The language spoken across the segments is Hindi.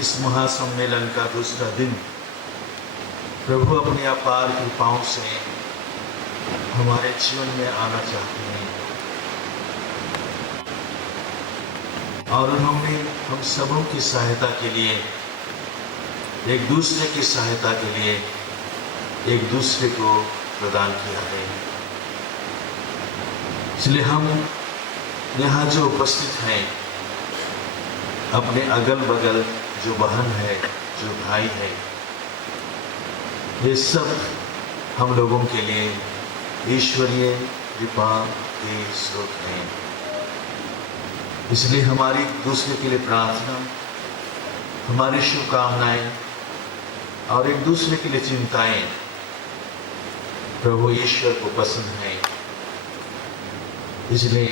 इस महासम्मेलन का दूसरा दिन प्रभु अपनी अपार कृपाओं से हमारे जीवन में आना चाहते हैं और उन्होंने हम सबों की सहायता के लिए, एक दूसरे की सहायता के लिए एक दूसरे को प्रदान किया है। इसलिए हम यहाँ जो उपस्थित हैं, अपने अगल बगल जो बहन है, जो भाई है, ये सब हम लोगों के लिए ईश्वरीय कृपा के स्रोत हैं। इसलिए हमारी दूसरे के लिए प्रार्थना, हमारी शुभकामनाएं और एक दूसरे के लिए चिंताएं प्रभु ईश्वर को पसंद है। इसलिए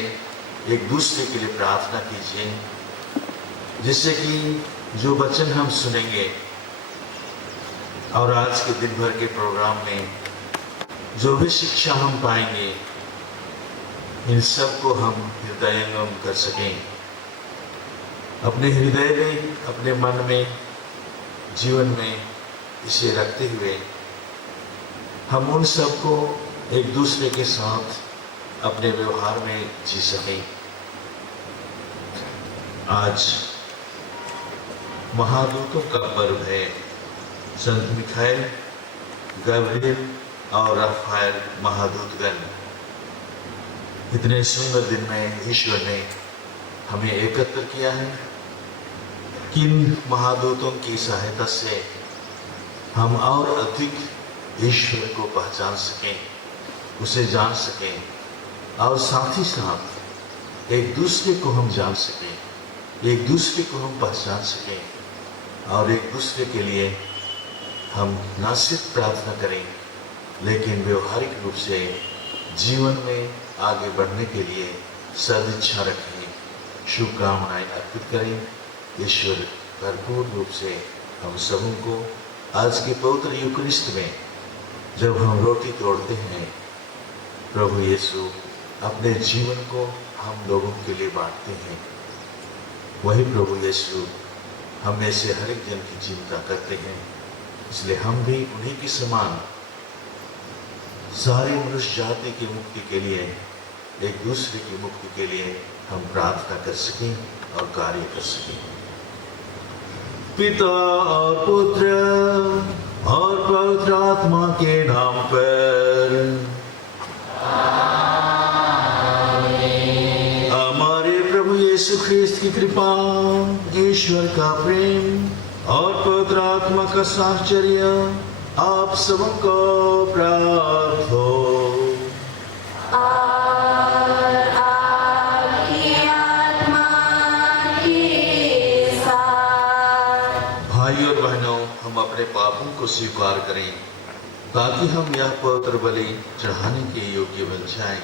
एक दूसरे के लिए प्रार्थना कीजिए, जिससे कि जो वचन हम सुनेंगे और आज के दिन भर के प्रोग्राम में जो भी शिक्षा हम पाएंगे, इन सब को हम हृदयंगम कर सकें। अपने हृदय में, अपने मन में, जीवन में इसे रखते हुए हम उन सब को एक दूसरे के साथ अपने व्यवहार में जी सकें। आज महादूतों का पर्व है। संत मिखाइल, गब्रिएल और राफाएल महादूतगण, इतने सुंदर दिन में ईश्वर ने हमें एकत्र किया है। किन महादूतों की सहायता से हम और अधिक ईश्वर को पहचान सकें, उसे जान सकें और साथ ही साथ एक दूसरे को हम जान सकें, एक दूसरे को हम पहचान सकें और एक दूसरे के लिए हम न सिर्फ प्रार्थना करें, लेकिन व्यवहारिक रूप से जीवन में आगे बढ़ने के लिए सदिच्छा रखें, शुभकामनाएं अर्पित करें। ईश्वर भरपूर रूप से हम सबों को आज के पवित्र यूकरिस्ट में जब हम रोटी तोड़ते हैं, प्रभु यीशु अपने जीवन को हम लोगों के लिए बांटते हैं। वही प्रभु यीशु हम में से हर एक जन की चिंता करते हैं। इसलिए हम भी उन्हीं के समान सारी मनुष्य जाति की मुक्ति के लिए, एक दूसरे की मुक्ति के लिए हम प्रार्थना कर सकें और कार्य कर सकें। पिता और पुत्र और पवित्र आत्मा के नाम पर हमारे प्रभु यीशु ख्रिस्त की कृपा, ईश्वर का प्रेम और पवित्र आत्मा का साहचर्य आप सबों को प्राप्त हो। और आपकी आत्मा के साथ। भाई और बहनों, हम अपने पापों को स्वीकार करें ताकि हम यह पवित्र बलि चढ़ाने के योग्य बन जाएं।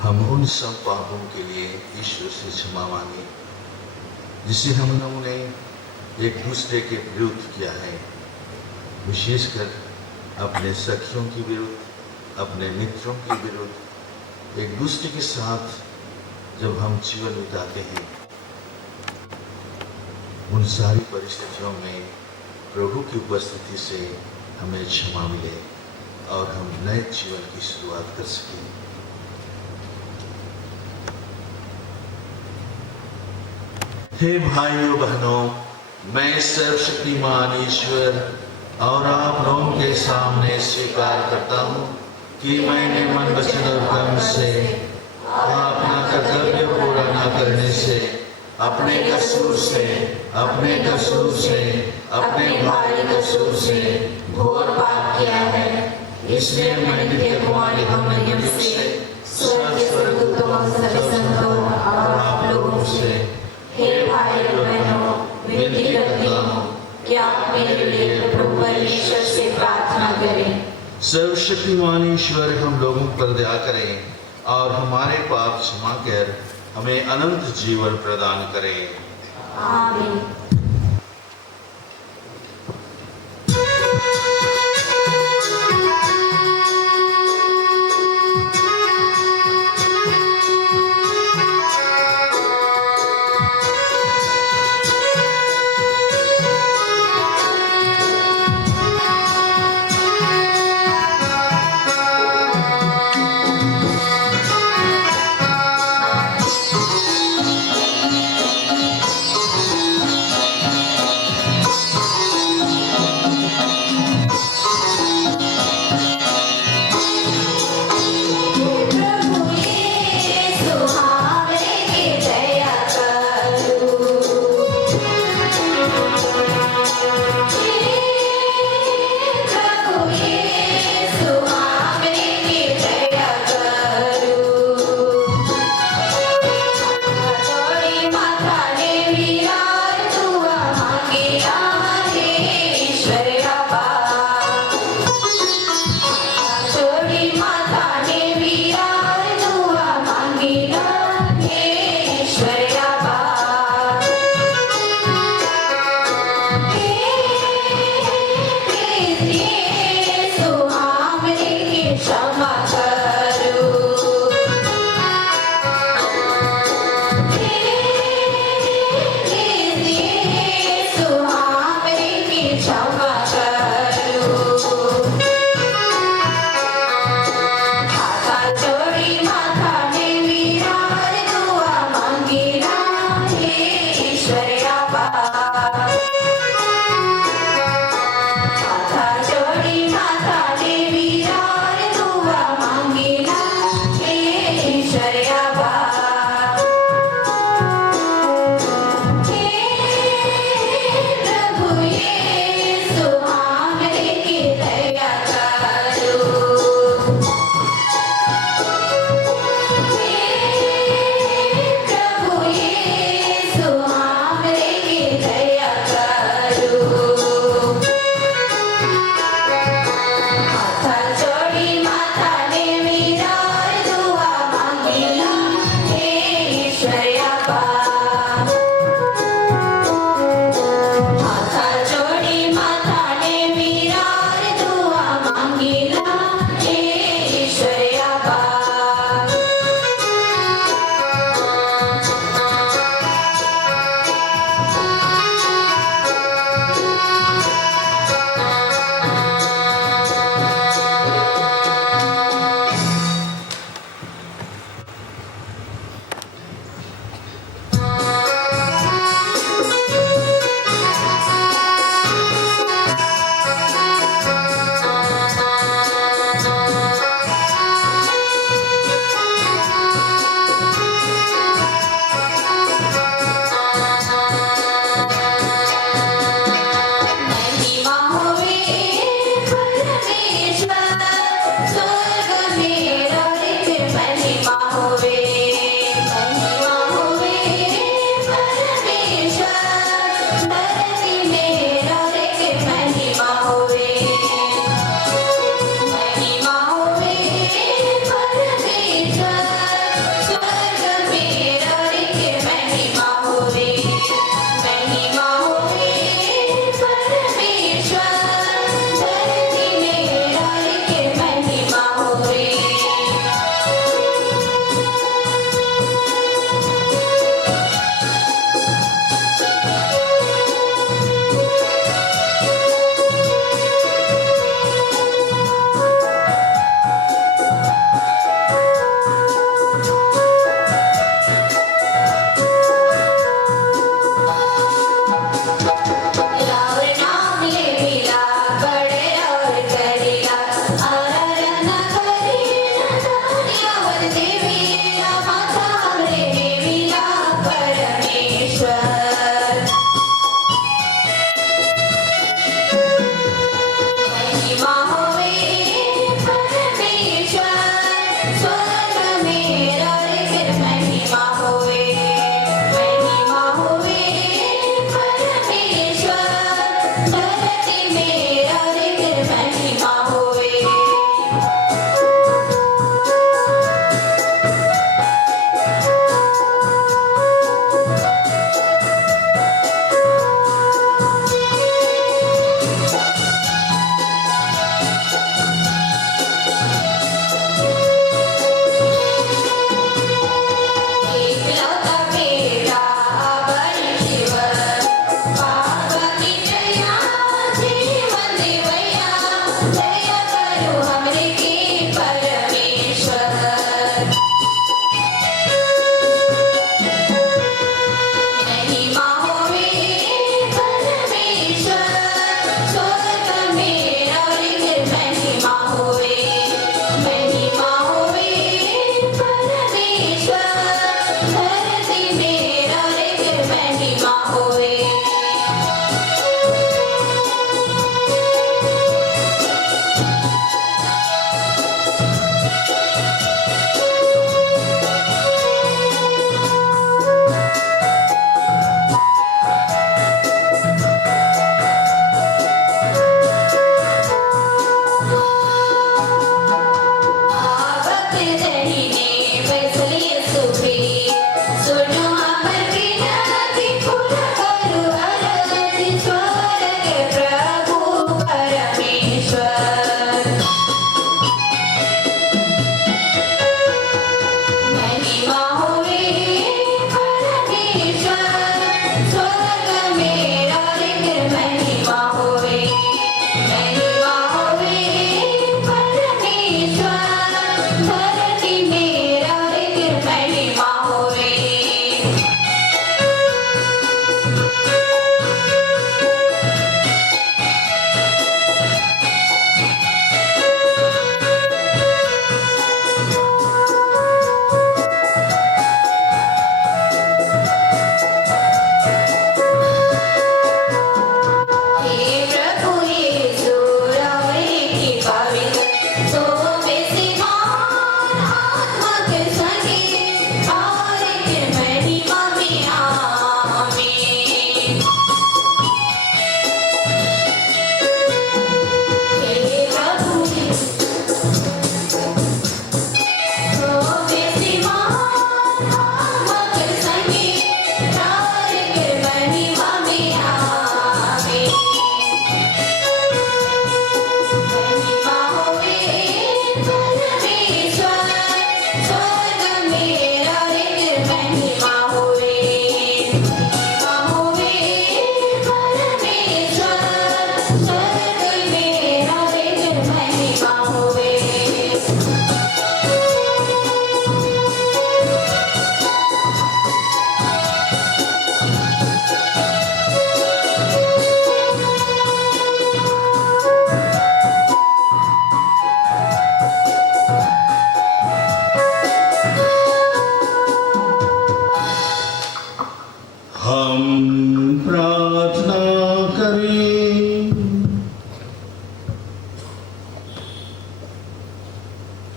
हम उन सब पापों के लिए ईश्वर से क्षमा मांगे जिसे हमने एक दूसरे के विरुद्ध किया है, विशेषकर अपने सखियों के विरुद्ध, अपने मित्रों के विरुद्ध। एक दूसरे के साथ जब हम जीवन बिताते हैं, उन सारी परिस्थितियों में प्रभु की उपस्थिति से हमें क्षमा मिले और हम नए जीवन की शुरुआत कर सकें। हे भाइयों बहनों, मैं सर्वशक्तिमान ईश्वर और आप लोगों के सामने स्वीकार करता हूँ कि मैंने मन, वचन और कर्म से अपना कर्तव्य पूरा न करने से, अपने कसूर से, अपने भारी कसूर से घोर पाप किया है। इसलिए मैं नित्य कुमारी मरियम से, स्वर्गदूतों और सभी संतों और आप लोगों से, हे भाई बहनों, विनती करता हूँ कि आप मेरे लिए प्रभु परमेश्वर से प्रार्थना करें। सर्वशक्तिमान ईश्वर हम लोगों पर दया करें और हमारे पाप क्षमा कर हमें अनंत जीवन प्रदान करें। आमीन।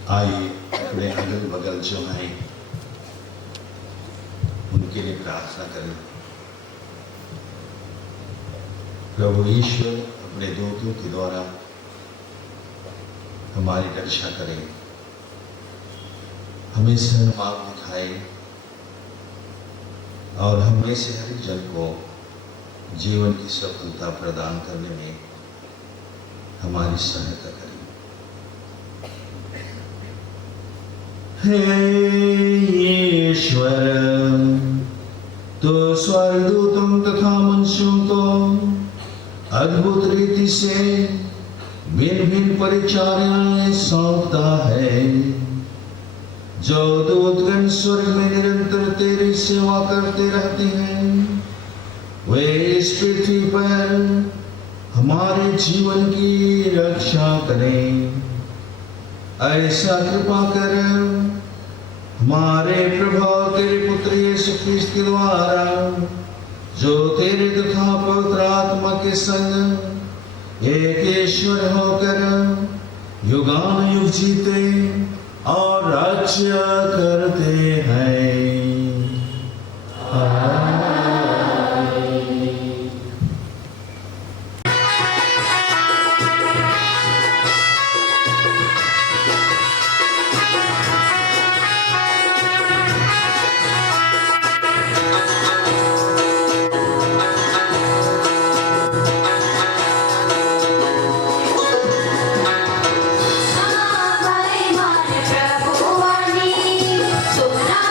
आइए अपने अगल बगल जो हैं उनके लिए प्रार्थना करें। प्रभु ईश्वर अपने दूतों के द्वारा हमारी रक्षा करें, हमें सन्मार्ग दिखाए और हमें से हर एक जन को जीवन की सफलता प्रदान करने में हमारी सहायता करें। हे ईश्वर, तो स्वर्गदूतों तथा मनुष्यों को अद्भुत रीति से भिन्न भिन्न परिचर्याएं सौंपता है। जो दूतगण स्वर्ग में निरंतर तेरी सेवा करते रहते हैं, वे इस पृथ्वी पर हमारे जीवन की रक्षा करें। ऐसा कृपा कर हमारे प्रभु तेरे पुत्र यीशु ख्रिस्त के द्वारा, जो तेरे तथा पवित्र आत्मा के संग एक ईश्वर होकर युगानुयुग जीते और राज्य करते हैं। सुना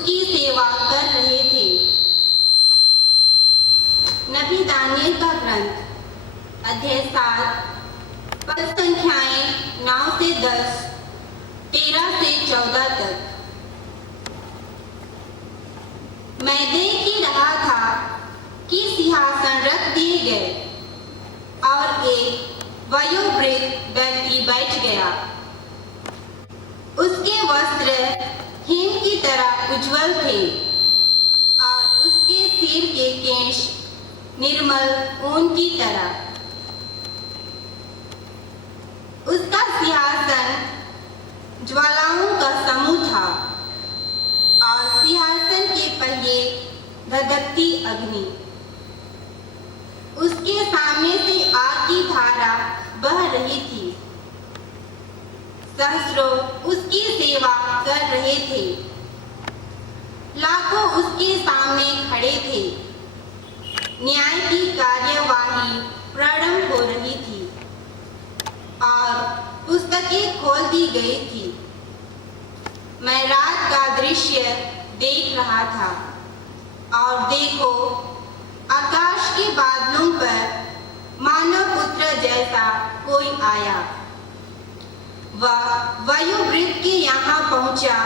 उसकी सेवा कर रहे थे। नबी दानियल का ग्रंथ अध्याय 7 पद संख्याएं 9 से 10, 13 से 14 तक। मैं देख ही रहा था कि सिंहासन रख दिए गए और एक वयोवृद्ध व्यक्ति बैठ गया। उसके वस्त्र हिम की तरह उज्जवल थे और उसके सिर के केश निर्मल ऊन की तरह। उसका सिंहासन ज्वालाओं का समूह था और सिंहासन के पहिए धधकती अग्नि। उसके सामने से आग की धारा बह रही थी। सहस्रों उसकी सेवा कर रहे थे, लाखों उसके सामने खड़े थे। न्याय की कार्यवाही प्रारंभ हो रही थी और पुस्तकें खोल दी गई थी। मैं रात का दृश्य देख रहा था और देखो, आकाश के बादलों पर मानव पुत्र जैसा कोई आया। वह वयोवृद्ध के यहाँ पहुंचा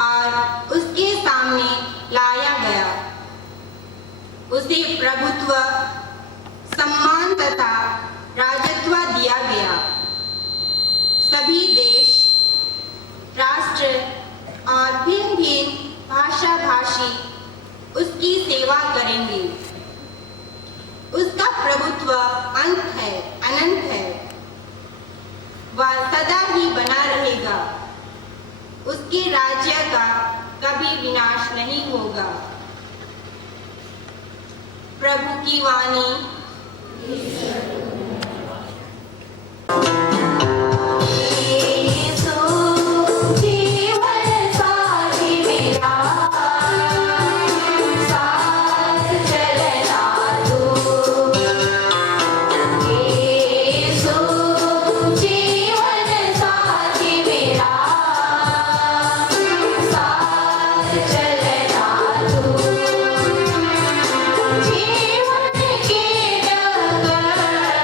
और उसके सामने लाया गया। उसे प्रभुत्व, सम्मान तथा राजत्व दिया गया। सभी देश, राष्ट्र और भिन्न भिन्न भाषा भाषी उसकी सेवा करेंगे। उसका प्रभुत्व अनंत है। वह सदा ही बना रहेगा। उसके राज्य का कभी विनाश नहीं होगा। प्रभु की वाणी। जीवन के डगर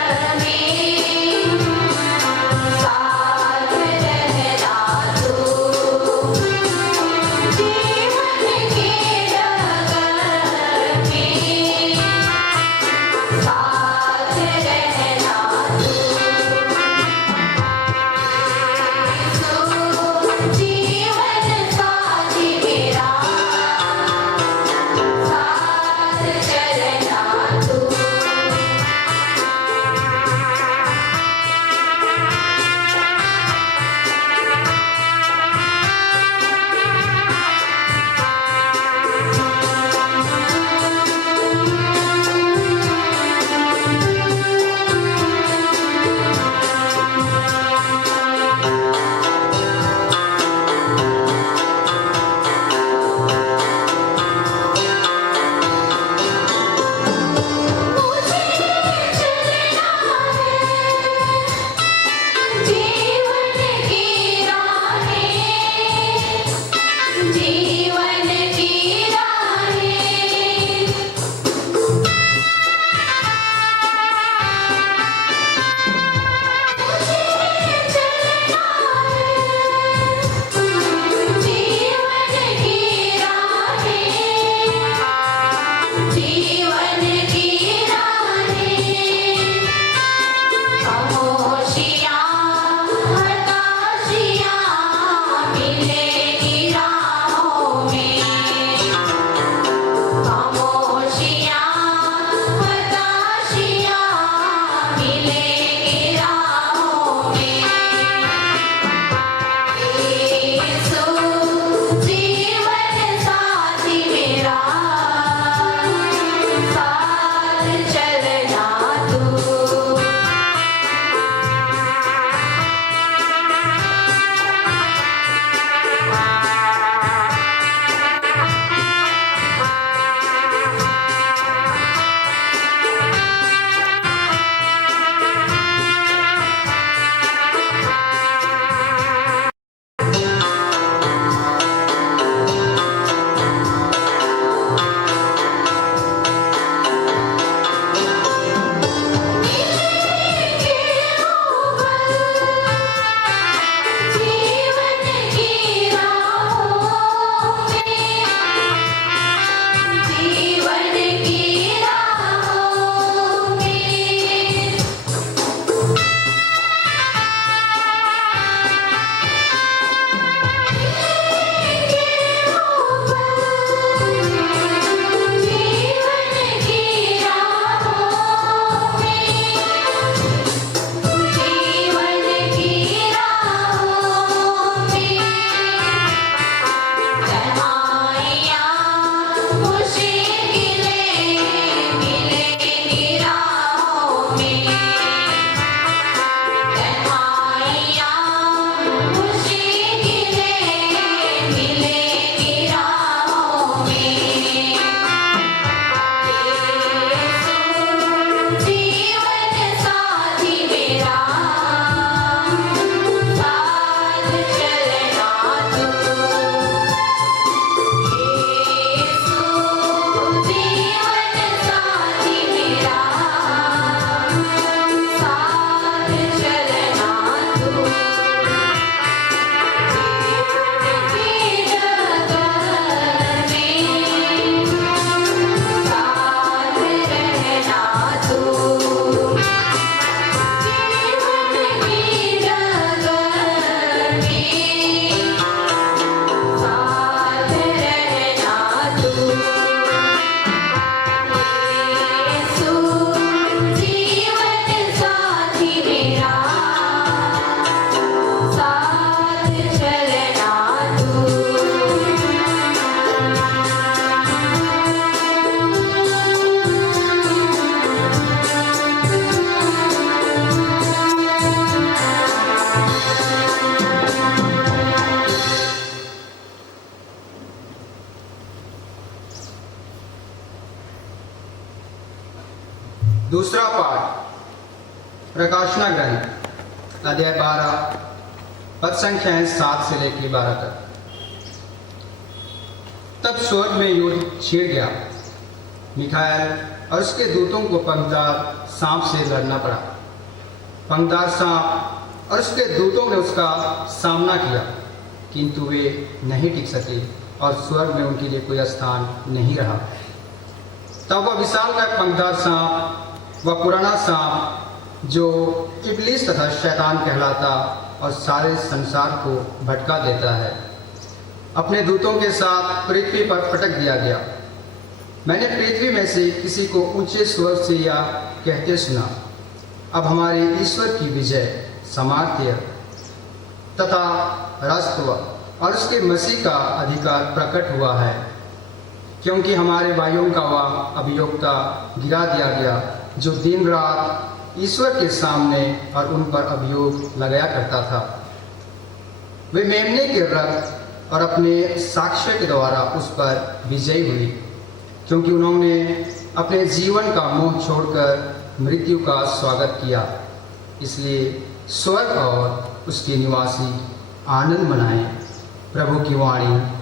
दूसरा पाठ प्रकाशना ग्रंथ अध्याय 12 पद संख्याएं 7 से लेकर 12 तक। तब स्वर्ग में युद्ध छिड़ गया। मिखाएल और उसके दूतों को पंखदार सांप से लड़ना पड़ा। पंखदार सांप और उसके दूतों ने उसका सामना किया, किंतु वे नहीं टिक सके और स्वर्ग में उनके लिए कोई स्थान नहीं रहा। तब वह विशालकाय पंखदार सांप, वह पुराना सांप जो इब्लीस तथा शैतान कहलाता और सारे संसार को भटका देता है, अपने दूतों के साथ पृथ्वी पर पटक दिया गया। मैंने पृथ्वी में से किसी को ऊंचे स्वर से यह कहते सुना, अब हमारे ईश्वर की विजय, सामर्थ्य तथा राजत्व और उसके मसीह का अधिकार प्रकट हुआ है, क्योंकि हमारे भाइयों का वह अभियोक्ता गिरा दिया गया जो दिन रात ईश्वर के सामने और उन पर अभियोग लगाया करता था। वे मेमने के रक्त और अपने साक्ष्य के द्वारा उस पर विजयी हुई, क्योंकि उन्होंने अपने जीवन का मोह छोड़कर मृत्यु का स्वागत किया। इसलिए स्वर्ग और उसके निवासी आनंद मनाएं। प्रभु की वाणी।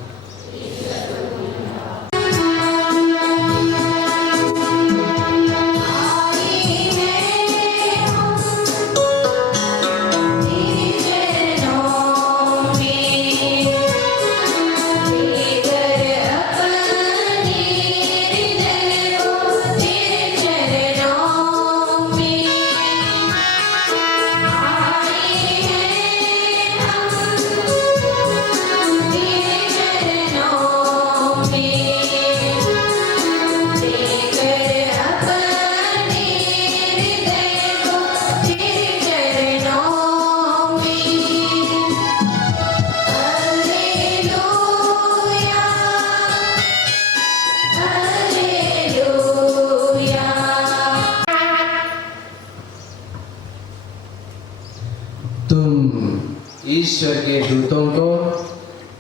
ईश्वर के दूतों को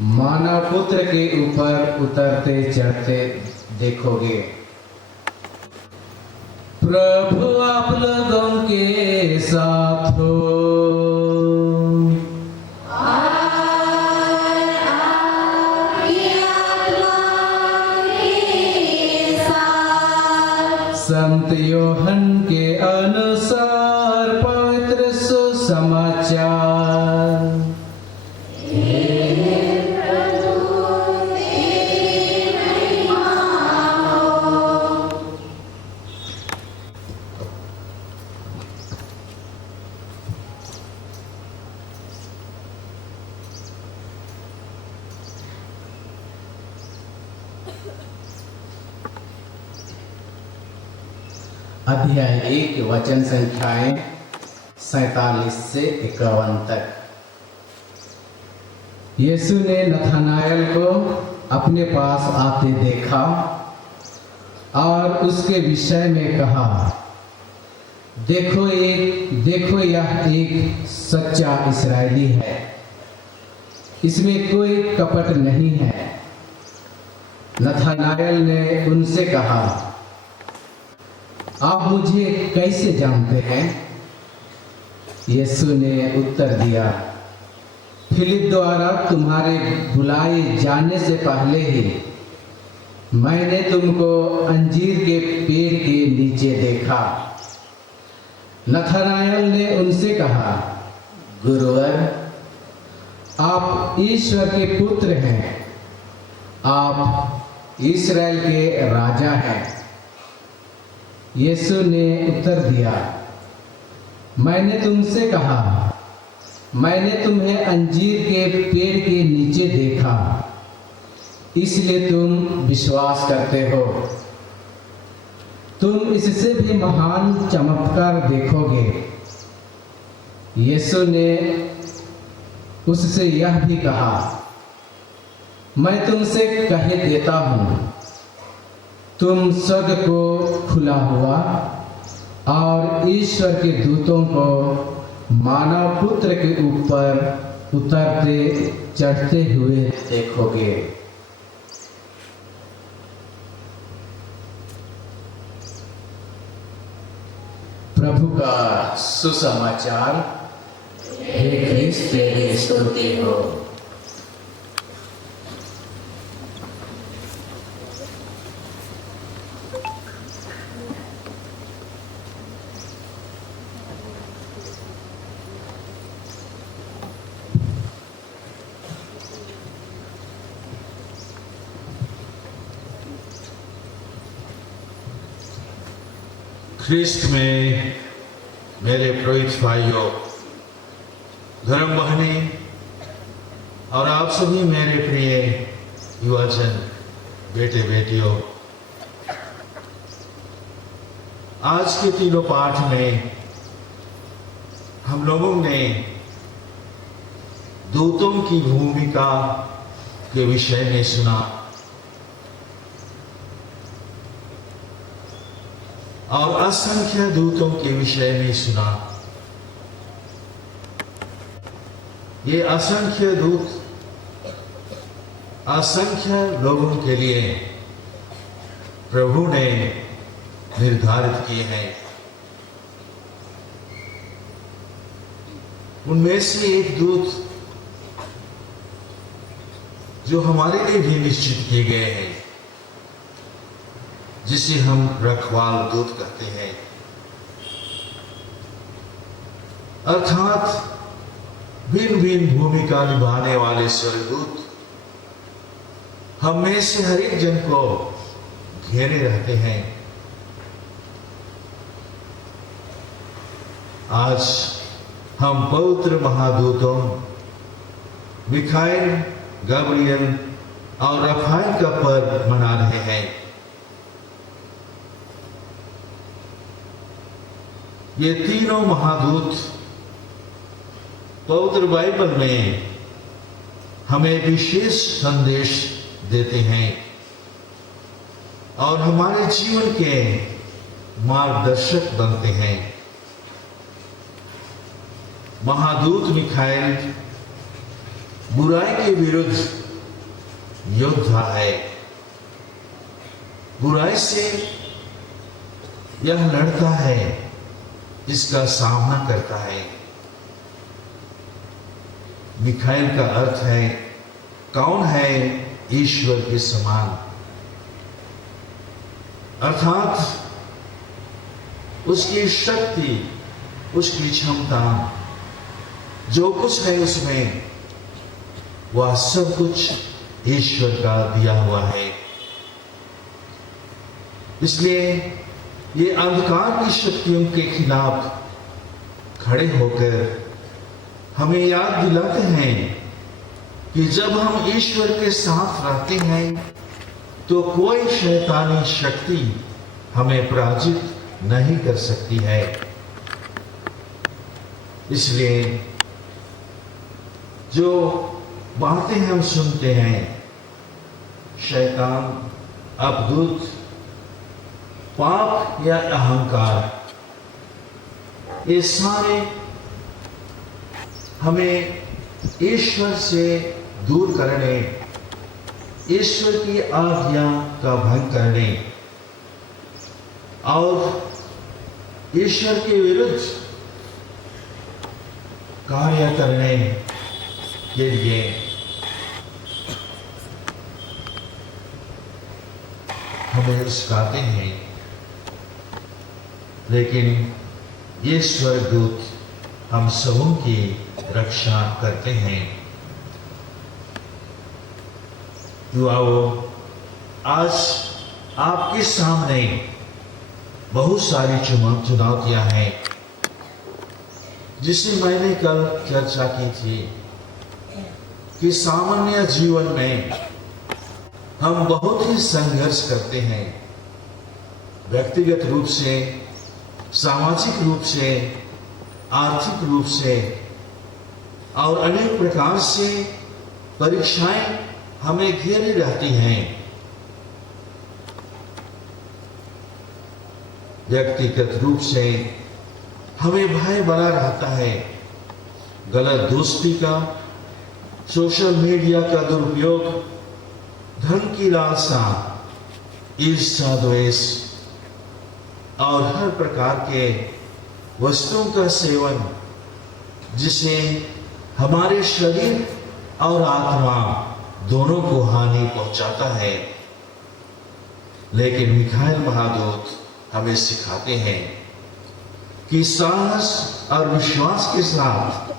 मानव पुत्र के ऊपर उतरते चढ़ते देखोगे। प्रभु आप लोगों के साथ हो। संत यूहन्ना के अनुसार पवित्र सुसमाचार। अध्याय 1 वचन संख्याएं 47 से 51 तक। यीशु ने नथानाएल को अपने पास आते देखा और उसके विषय में कहा, देखो यह एक सच्चा इस्राएली है, इसमें कोई कपट नहीं है। नथानाएल ने उनसे कहा, आप मुझे कैसे जानते हैं? यीशु ने उत्तर दिया, फिलिप द्वारा तुम्हारे बुलाए जाने से पहले ही मैंने तुमको अंजीर के पेड़ के नीचे देखा। नथानाएल ने उनसे कहा, गुरुवर, आप ईश्वर के पुत्र हैं, आप इस्राएल के राजा हैं। यीशु ने उत्तर दिया, मैंने तुमसे कहा, मैंने तुम्हें अंजीर के पेड़ के नीचे देखा, इसलिए तुम विश्वास करते हो। तुम इससे भी महान चमत्कार देखोगे। यीशु ने उससे यह भी कहा, मैं तुमसे कह देता हूँ, तुम स्वर्ग को खुला हुआ और ईश्वर के दूतों को मानव पुत्र के ऊपर उतरते चढ़ते हुए देखोगे। प्रभु का सुसमाचार। हे ख्रिस्त तेरी स्तुति हो। ख्रिस्त में मेरे पुरोहित भाइयों, धर्म बहने और आप सभी मेरे प्रिय युवाजन, बेटे बेटियों, आज के तीनों पाठ में हम लोगों ने दूतों की भूमिका के विषय में सुना और असंख्य दूतों के विषय में सुना। ये असंख्य दूत असंख्य लोगों के लिए प्रभु ने निर्धारित किए हैं। उनमें से एक दूत जो हमारे लिए भी निश्चित किए गए हैं, जिसे हम रखवाल दूत कहते हैं, अर्थात भिन्न भिन्न भूमिका निभाने वाले स्वर्गदूत हम में से हर एक जन को घेरे रहते हैं। आज हम पवित्र महादूतों मिखाएल, गब्रिएल और रफाएल का पर्व मना रहे हैं। ये तीनों महादूत पवित्र बाइबल में हमें विशेष संदेश देते हैं और हमारे जीवन के मार्गदर्शक बनते हैं। महादूत मिखाएल बुराई के विरुद्ध योद्धा है। बुराई से यह लड़ता है, इसका सामना करता है। मिखाएल का अर्थ है कौन है ईश्वर के समान, अर्थात उसकी शक्ति, उसकी क्षमता, जो कुछ है उसमें वह सब कुछ ईश्वर का दिया हुआ है। इसलिए ये अंधकार की शक्तियों के खिलाफ खड़े होकर हमें याद दिलाते हैं कि जब हम ईश्वर के साथ रहते हैं तो कोई शैतानी शक्ति हमें पराजित नहीं कर सकती है। इसलिए जो बातें हम सुनते हैं, शैतान, अपदूत, पाप या अहंकार, ये सारे हमें ईश्वर से दूर करने, ईश्वर की आज्ञा का भंग करने और ईश्वर के विरुद्ध कार्य करने के लिए हमें सिखाते हैं। लेकिन ये स्वर्गदूत हम सबों की रक्षा करते हैं। दुआओं, आज आपके सामने बहुत सारी चुनौतियां हैं जिसे मैंने कल चर्चा की थी कि सामान्य जीवन में हम बहुत ही संघर्ष करते हैं, व्यक्तिगत रूप से, सामाजिक रूप से, आर्थिक रूप से और अनेक प्रकार से परीक्षाएं हमें घेरे रहती हैं। व्यक्तिगत रूप से हमें भय बना रहता है, गलत दोस्ती का, सोशल मीडिया का दुरुपयोग, धन की लालसा, ईर्ष्या, द्वेष और हर प्रकार के वस्तुओं का सेवन जिसे हमारे शरीर और आत्मा दोनों को हानि पहुंचाता है। लेकिन मिखाएल महादूत हमें सिखाते हैं कि साहस और विश्वास के साथ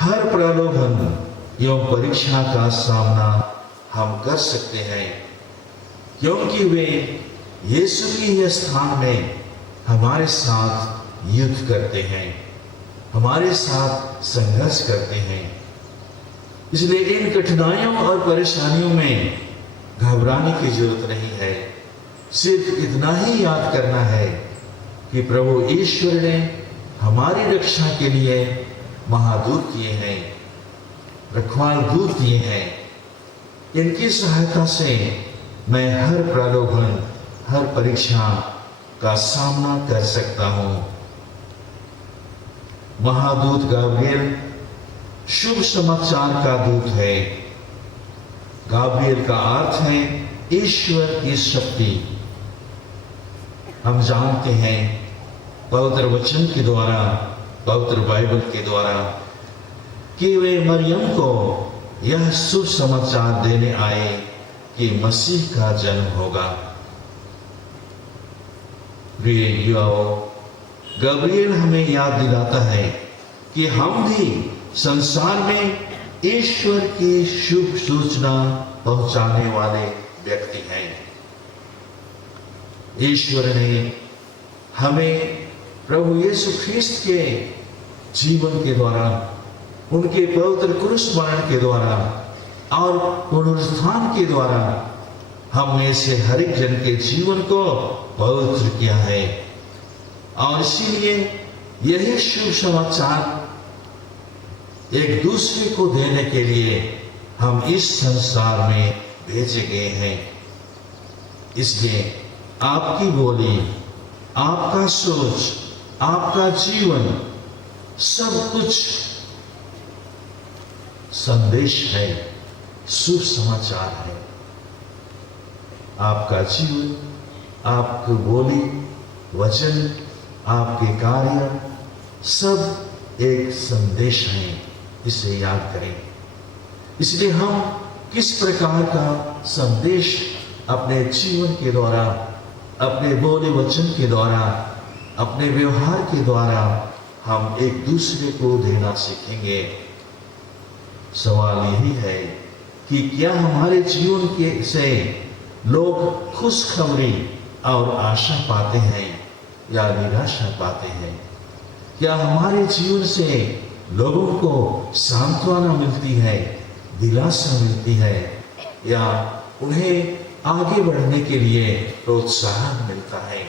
हर प्रलोभन एवं परीक्षा का सामना हम कर सकते हैं, क्योंकि वे यीशु के स्थान में हमारे साथ युद्ध करते हैं, हमारे साथ संघर्ष करते हैं। इसलिए इन कठिनाइयों और परेशानियों में घबराने की जरूरत नहीं है। सिर्फ इतना ही याद करना है कि प्रभु ईश्वर ने हमारी रक्षा के लिए महादूत दिए हैं, रखवाल दूत दिए हैं। इनकी सहायता से मैं हर प्रलोभन, हर परीक्षा का सामना कर सकता हूं। महादूत गाब्रिएल शुभ समाचार का दूत है। गाब्रिएल का अर्थ है ईश्वर की शक्ति। हम जानते हैं पवित्र वचन के द्वारा, पवित्र बाइबल के द्वारा, कि वे मरियम को यह शुभ समाचार देने आए कि मसीह का जन्म होगा। प्रिय युवाओं, गाब्रिएल हमें याद दिलाता है कि हम भी संसार में ईश्वर की शुभ सूचना पहुंचाने वाले व्यक्ति हैं। ईश्वर ने हमें प्रभु यीशु ख्रिस्त के जीवन के द्वारा, उनके पवित्र क्रूस मरण के द्वारा और पुनरुत्थान के द्वारा हम में से हर एक जन के जीवन को पवित्र किया है। और इसीलिए यही शुभ समाचार एक दूसरे को देने के लिए हम इस संसार में भेजे गए हैं। इसलिए आपकी बोली, आपका सोच, आपका जीवन, सब कुछ संदेश है, शुभ समाचार है। आपका जीवन, आपकी बोली, वचन, आपके कार्य, सब एक संदेश है। इसे याद करें। इसलिए हम किस प्रकार का संदेश अपने जीवन के द्वारा, अपने बोले वचन के द्वारा, अपने व्यवहार के द्वारा हम एक दूसरे को देना सीखेंगे। सवाल यही है कि क्या हमारे जीवन के से लोग खुशखबरी और आशा पाते हैं या निराशा पाते हैं? क्या हमारे जीवन से लोगों को सांत्वना मिलती है, दिलासा मिलती है, या उन्हें आगे बढ़ने के लिए प्रोत्साहन मिलता है?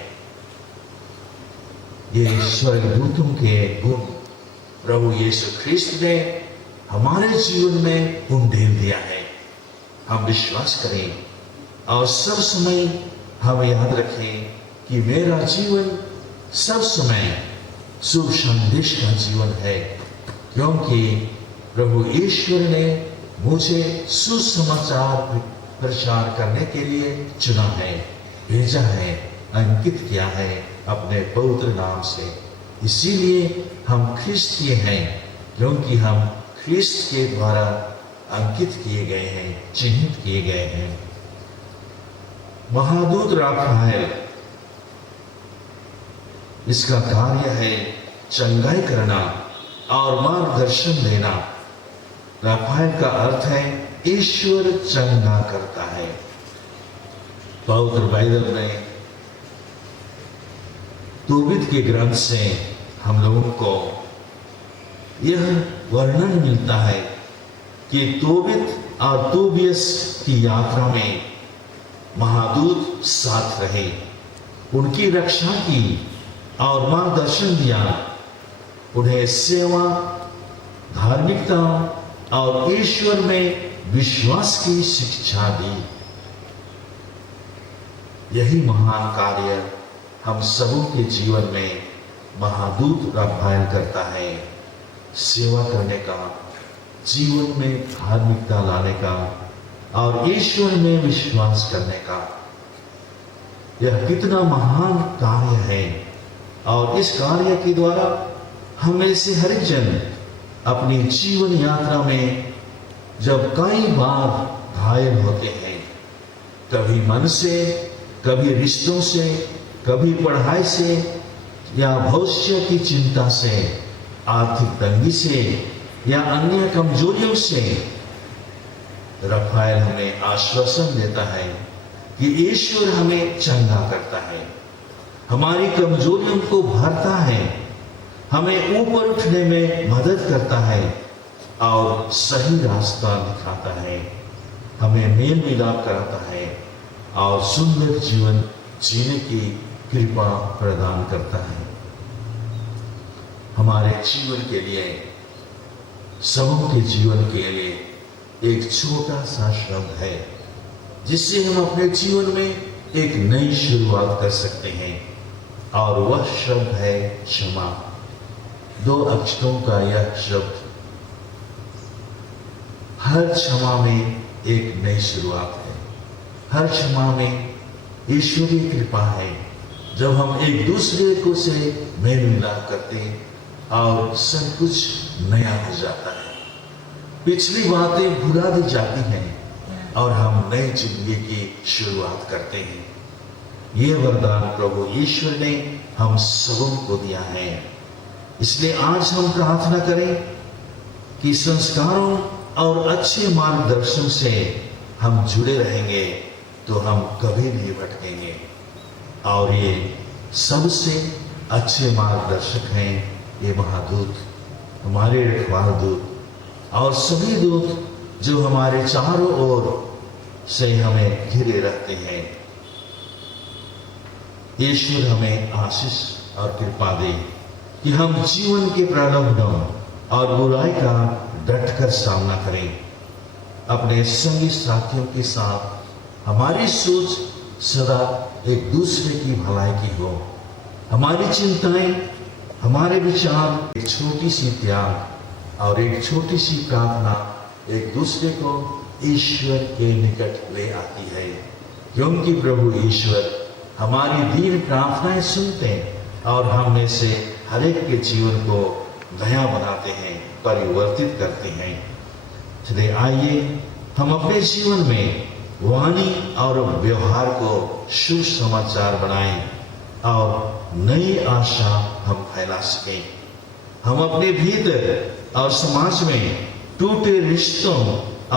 ये स्वर्गदूतों के गुण प्रभु यीशु ख्रिस्त ने हमारे जीवन में उंडेल दिया है। हम विश्वास करें और सब समय हम याद रखें कि मेरा जीवन सब समय शुभ संदेश का जीवन है, क्योंकि प्रभु ईश्वर ने मुझे सुसमाचार प्रचार करने के लिए चुना है, भेजा है, अंकित किया है अपने पवित्र नाम से। इसीलिए हम ख्रिस्तीय हैं, क्योंकि हम ख्रिस्त के द्वारा अंकित किए गए हैं, चिन्हित किए गए हैं। महादूत राफाएल, इसका कार्य है चंगाई करना और मार्गदर्शन देना। राफाएल का अर्थ है ईश्वर चंगा करता है। पवित्र बाइबल में तोबित के ग्रंथ से हम लोगों को यह वर्णन मिलता है कि तोबित और तोबियस की यात्रा में महादूत साथ रहे, उनकी रक्षा की और मार्गदर्शन दिया, उन्हें सेवा, धार्मिकता और ईश्वर में विश्वास की शिक्षा दी। यही महान कार्य हम सबों के जीवन में महादूत राफाएल करता है। सेवा करने का, जीवन में धार्मिकता लाने का और ईश्वर में विश्वास करने का। यह कितना महान कार्य है और इस कार्य के द्वारा हम में से हर एक जन अपनी जीवन यात्रा में जब कई बार घायल होते हैं, कभी मन से, कभी रिश्तों से, कभी पढ़ाई से या भविष्य की चिंता से, आर्थिक तंगी से या अन्य कमजोरियों से, रफाएल हमें आश्वासन देता है कि ईश्वर हमें चंगा करता है, हमारी कमजोरियों को भरता है, हमें ऊपर उठने में मदद करता है और सही रास्ता दिखाता है, हमें मेल मिलाप कराता है और सुंदर जीवन जीने की कृपा प्रदान करता है। हमारे जीवन के लिए, सबों के जीवन के लिए एक छोटा सा शब्द है जिससे हम अपने जीवन में एक नई शुरुआत कर सकते हैं, और वह शब्द है क्षमा। 2 अक्षरों का यह शब्द, हर क्षमा में एक नई शुरुआत है, हर क्षमा में ईश्वरीय कृपा है। जब हम एक दूसरे को से मेल मिलाप करते हैं और सब कुछ नया हो जाता है, पिछली बातें भुला दी जाती हैं और हम नई जिंदगी की शुरुआत करते हैं। ये वरदान प्रभु ईश्वर ने हम सबों को दिया है। इसलिए आज हम प्रार्थना करें कि संस्कारों और अच्छे मार्गदर्शन से हम जुड़े रहेंगे तो हम कभी नहीं भटकेंगे। और ये सबसे अच्छे मार्गदर्शक हैं ये महादूत, हमारे रखवाल दूत और सभी दूत जो हमारे चारों ओर से हमें घिरे रहते हैं। ईश्वर हमें आशीष और कृपा दे कि हम जीवन के प्रलोभनों और बुराई का डटकर सामना करें। अपने संगी साथियों के साथ हमारी सोच सदा एक दूसरे की भलाई की हो, हमारी चिंताएं, हमारे विचार एक छोटी सी त्याग और एक छोटी सी प्रार्थना एक दूसरे को ईश्वर के निकट ले आती है, क्योंकि प्रभु ईश्वर हमारी दीन प्रार्थनाएं सुनते हैं और हम में से हर एक के जीवन को नया बनाते हैं, परिवर्तित करते हैं। इसलिए आइए हम अपने जीवन में वाणी और व्यवहार को शुभ समाचार बनाएं और नई आशा हम फैला सकें। हम अपने भीतर और समाज में टूटे रिश्तों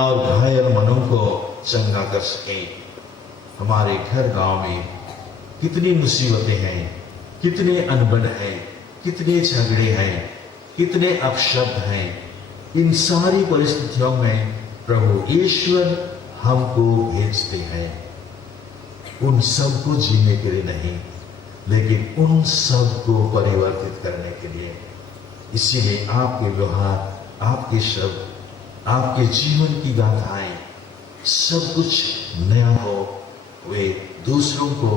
और घायल मनों को चंगा कर सकें। हमारे घर गांव में कितनी मुसीबतें हैं, कितने अनबन हैं, कितने झगड़े हैं, कितने अपशब्द हैं। इन सारी परिस्थितियों में प्रभु ईश्वर हमको भेजते हैं, उन सब को जीने के लिए नहीं, लेकिन उन सब को परिवर्तित करने के लिए। इसीलिए आपके व्यवहार, आपके शब्द, आपके जीवन की गाथाएं सब कुछ नया हो, वे दूसरों को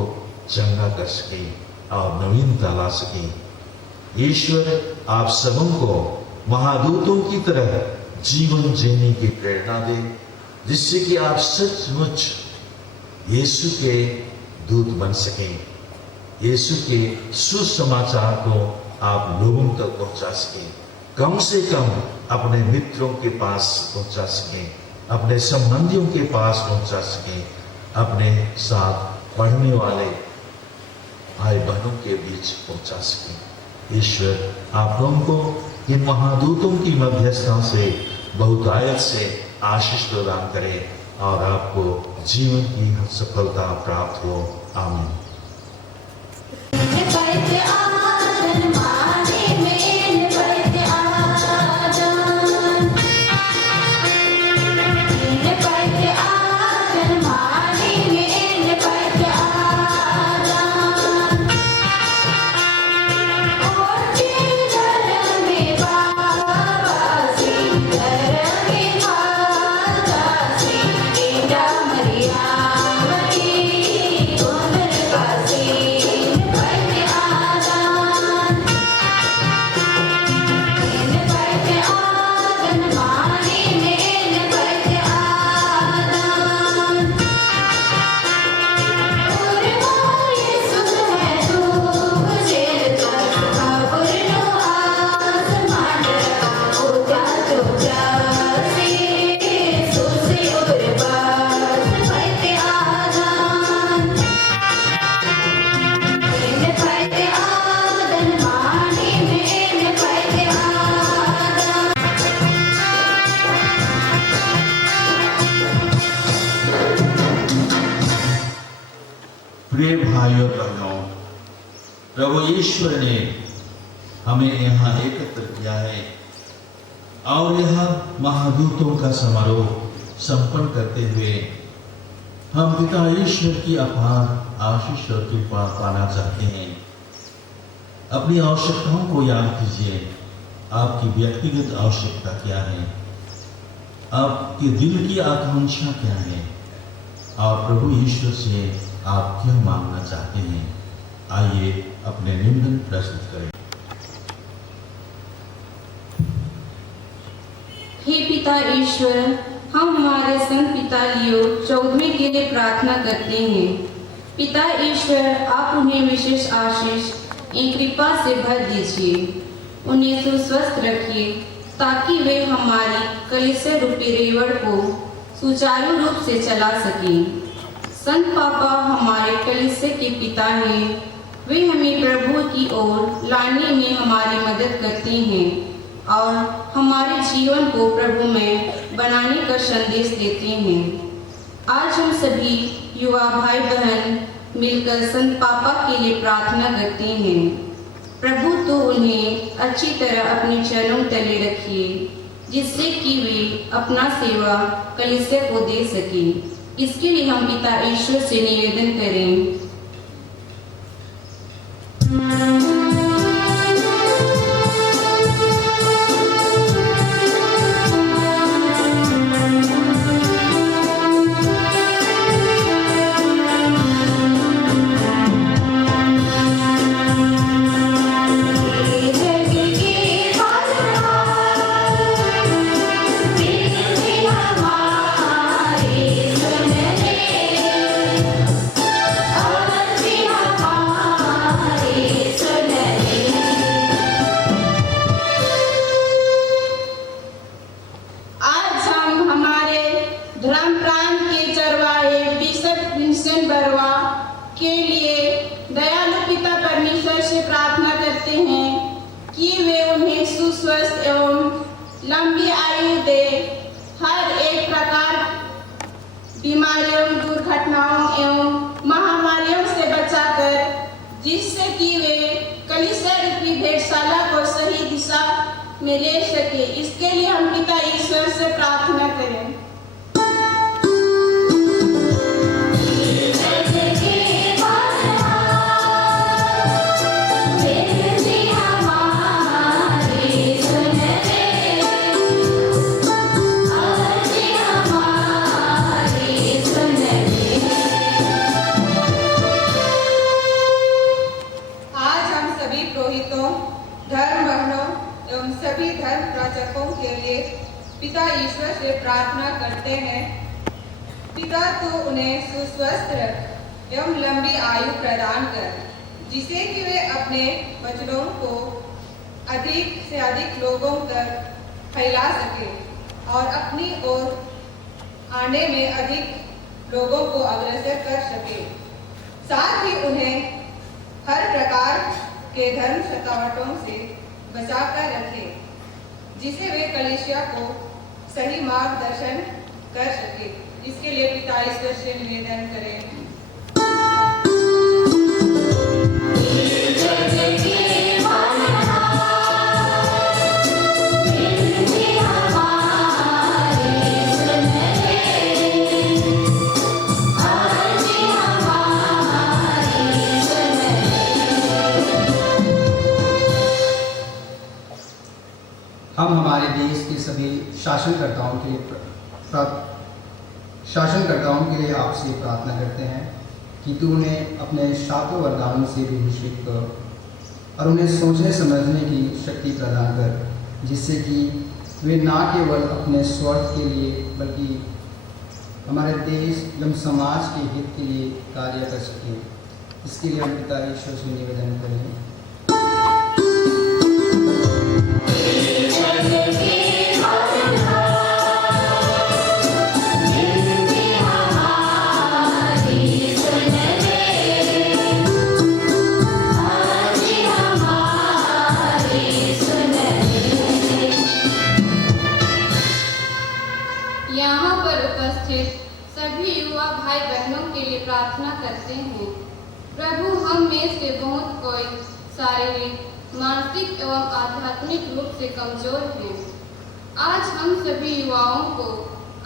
चंगा कर सकें और नवीनता ला सकें। ईश्वर आप सबों को महादूतों की तरह जीवन जीने की प्रेरणा दे, जिससे कि आप सचमुच यीशु के दूत बन सकें, यीशु के सुसमाचार को आप लोगों तक पहुंचा सकें, कम से कम अपने मित्रों के पास पहुंचा सकें, अपने संबंधियों के पास पहुंचा सकें, अपने साथ पढ़ने वाले भाई बहनों के बीच पहुंचा सकें। ईश्वर आप लोगों को इन महादूतों की मध्यस्थता से बहुतायत से आशीष प्रदान करें और आपको जीवन की सफलता प्राप्त हो। आमीन। Maria, प्रिय भाई और बहनों, प्रभु ईश्वर ने हमें यहाँ एकत्र किया है और यह महादूतों का समारोह संपन्न करते हुए हम पिता ईश्वर की अपार आशीष और कृपा पाना चाहते हैं। अपनी आवश्यकताओं को याद कीजिए। आपकी व्यक्तिगत आवश्यकता क्या है? आपके दिल की आकांक्षा क्या है? और प्रभु ईश्वर से आप क्या मांगना चाहते हैं? आइए अपने निवेदन प्रस्तुत करें। हे पिता ईश्वर, हम हमारे संत पिता लियो चौधरी के लिए प्रार्थना करते हैं। पिता ईश्वर, आप उन्हें विशेष आशीष एक कृपा से भर दीजिए, उन्हें सुस्वस्थ रखिए ताकि वे हमारी कलीसिया रूपी रेवड़ को सुचारू रूप से चला सकें। संत पापा हमारे कलीसिया के पिता हैं, वे हमें प्रभु की ओर लाने में हमारी मदद करते हैं और हमारे जीवन को प्रभु में बनाने का संदेश देते हैं। आज हम सभी युवा भाई बहन मिलकर संत पापा के लिए प्रार्थना करते हैं। प्रभु तो उन्हें अच्छी तरह अपने चरणों तले रखिए, जिससे कि वे अपना सेवा कलीसिया को दे सकें। इसके लिए हम पिता ईश्वर से निवेदन करें। लंबी आयु दे, हर एक प्रकार बीमारियों, दुर्घटनाओं एवं महामारियों से बचाकर, जिससे कि वे कलीसिया रूपी भेंटशाला को सही दिशा में ले सके। इसके लिए हम पिता ईश्वर से प्रार्थना करें। सभी धर्म प्रचारकों के लिए पिता ईश्वर से प्रार्थना करते हैं। पिता, तो उन्हें सुस्वस्थ रख एवं लंबी आयु प्रदान कर, जिसे कि वे अपने वचनों को अधिक से अधिक लोगों तक फैला सके और अपनी ओर आने में अधिक लोगों को अग्रसर कर सके। साथ ही उन्हें हर प्रकार के धर्म शकावटों से बचाकर रखे, जिसे वे कलीसिया को सही मार्गदर्शन कर सके। इसके लिए पिता ईश्वर से निवेदन करें। हम हमारे देश के सभी शासनकर्ताओं के लिए आपसे प्रार्थना करते हैं कि तू उन्हें अपने सातों वरदानों से अभिषेक कर और उन्हें सोचने समझने की शक्ति प्रदान कर, जिससे कि वे ना केवल अपने स्वार्थ के लिए बल्कि हमारे देश एवं समाज के हित के लिए कार्य कर सकें। इसके लिए हम पिता ईश्वर से निवेदन करें। यहाँ पर उपस्थित सभी युवा भाई बहनों के लिए प्रार्थना करते हैं प्रभु, हम में से बहुत कोई शारीरिक, मानसिक एवं आध्यात्मिक रूप से कमजोर हैं। आज हम सभी युवाओं को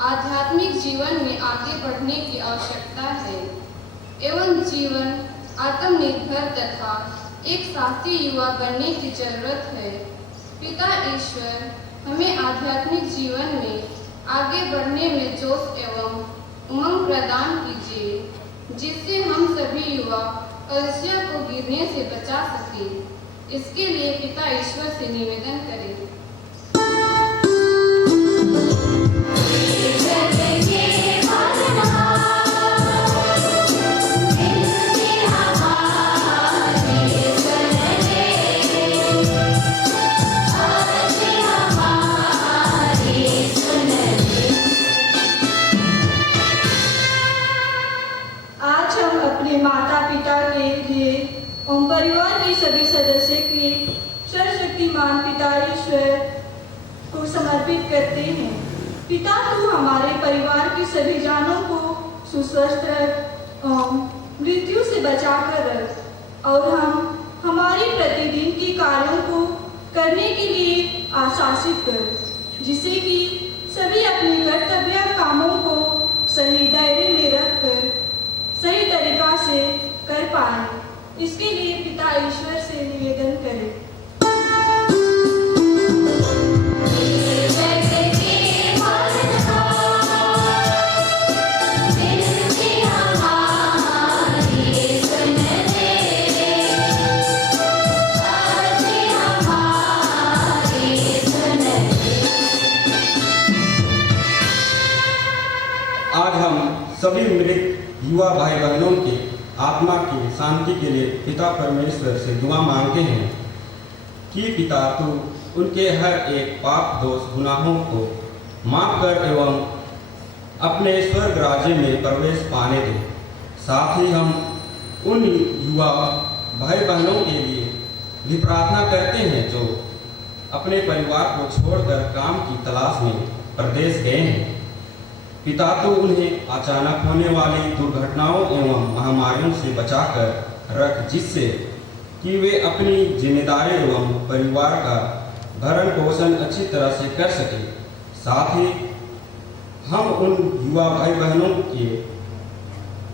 आध्यात्मिक जीवन में आगे बढ़ने की आवश्यकता है एवं जीवन आत्मनिर्भर तथा एक साहसी युवा बनने की जरूरत है। पिता ईश्वर हमें आध्यात्मिक जीवन में आगे बढ़ने में जोश एवं उमंग प्रदान कीजिए, जिससे हम सभी युवा कलसिया को गिरने से बचा सके। इसके लिए पिता ईश्वर से निवेदन करें। आज हम अपने माता पिता के लिए एवं परिवार के सभी सदस्य के सर्वशक्तिमान पिता ईश्वर को समर्पित करते हैं। पिता, तू हमारे परिवार के सभी जानों को सुस्वस्थ रख और मृत्यु से बचाकर रख और हम हमारे प्रतिदिन के कार्यों को करने के लिए आशासित कर, जिससे कि सभी अपने कर्तव्य कामों को सही दायरे में रखकर सही तरीका से कर पाए। इसके लिए पिता ईश्वर से निवेदन करें। आज हम सभी मृत युवा भाई बहनों की आत्मा की शांति के लिए पिता परमेश्वर से दुआ मांगते हैं कि पिता, तू उनके हर एक पाप दोष गुनाहों को माफ कर एवं अपने स्वर्ग राज्य में प्रवेश पाने दे। साथ ही हम उन युवा भाई बहनों के लिए भी प्रार्थना करते हैं जो अपने परिवार को छोड़कर काम की तलाश में प्रदेश गए हैं। पिता, तो उन्हें अचानक होने वाली दुर्घटनाओं एवं महामारियों से बचाकर रख, जिससे कि वे अपनी जिम्मेदारी एवं परिवार का भरण पोषण अच्छी तरह से कर सके। साथ ही हम उन युवा भाई बहनों के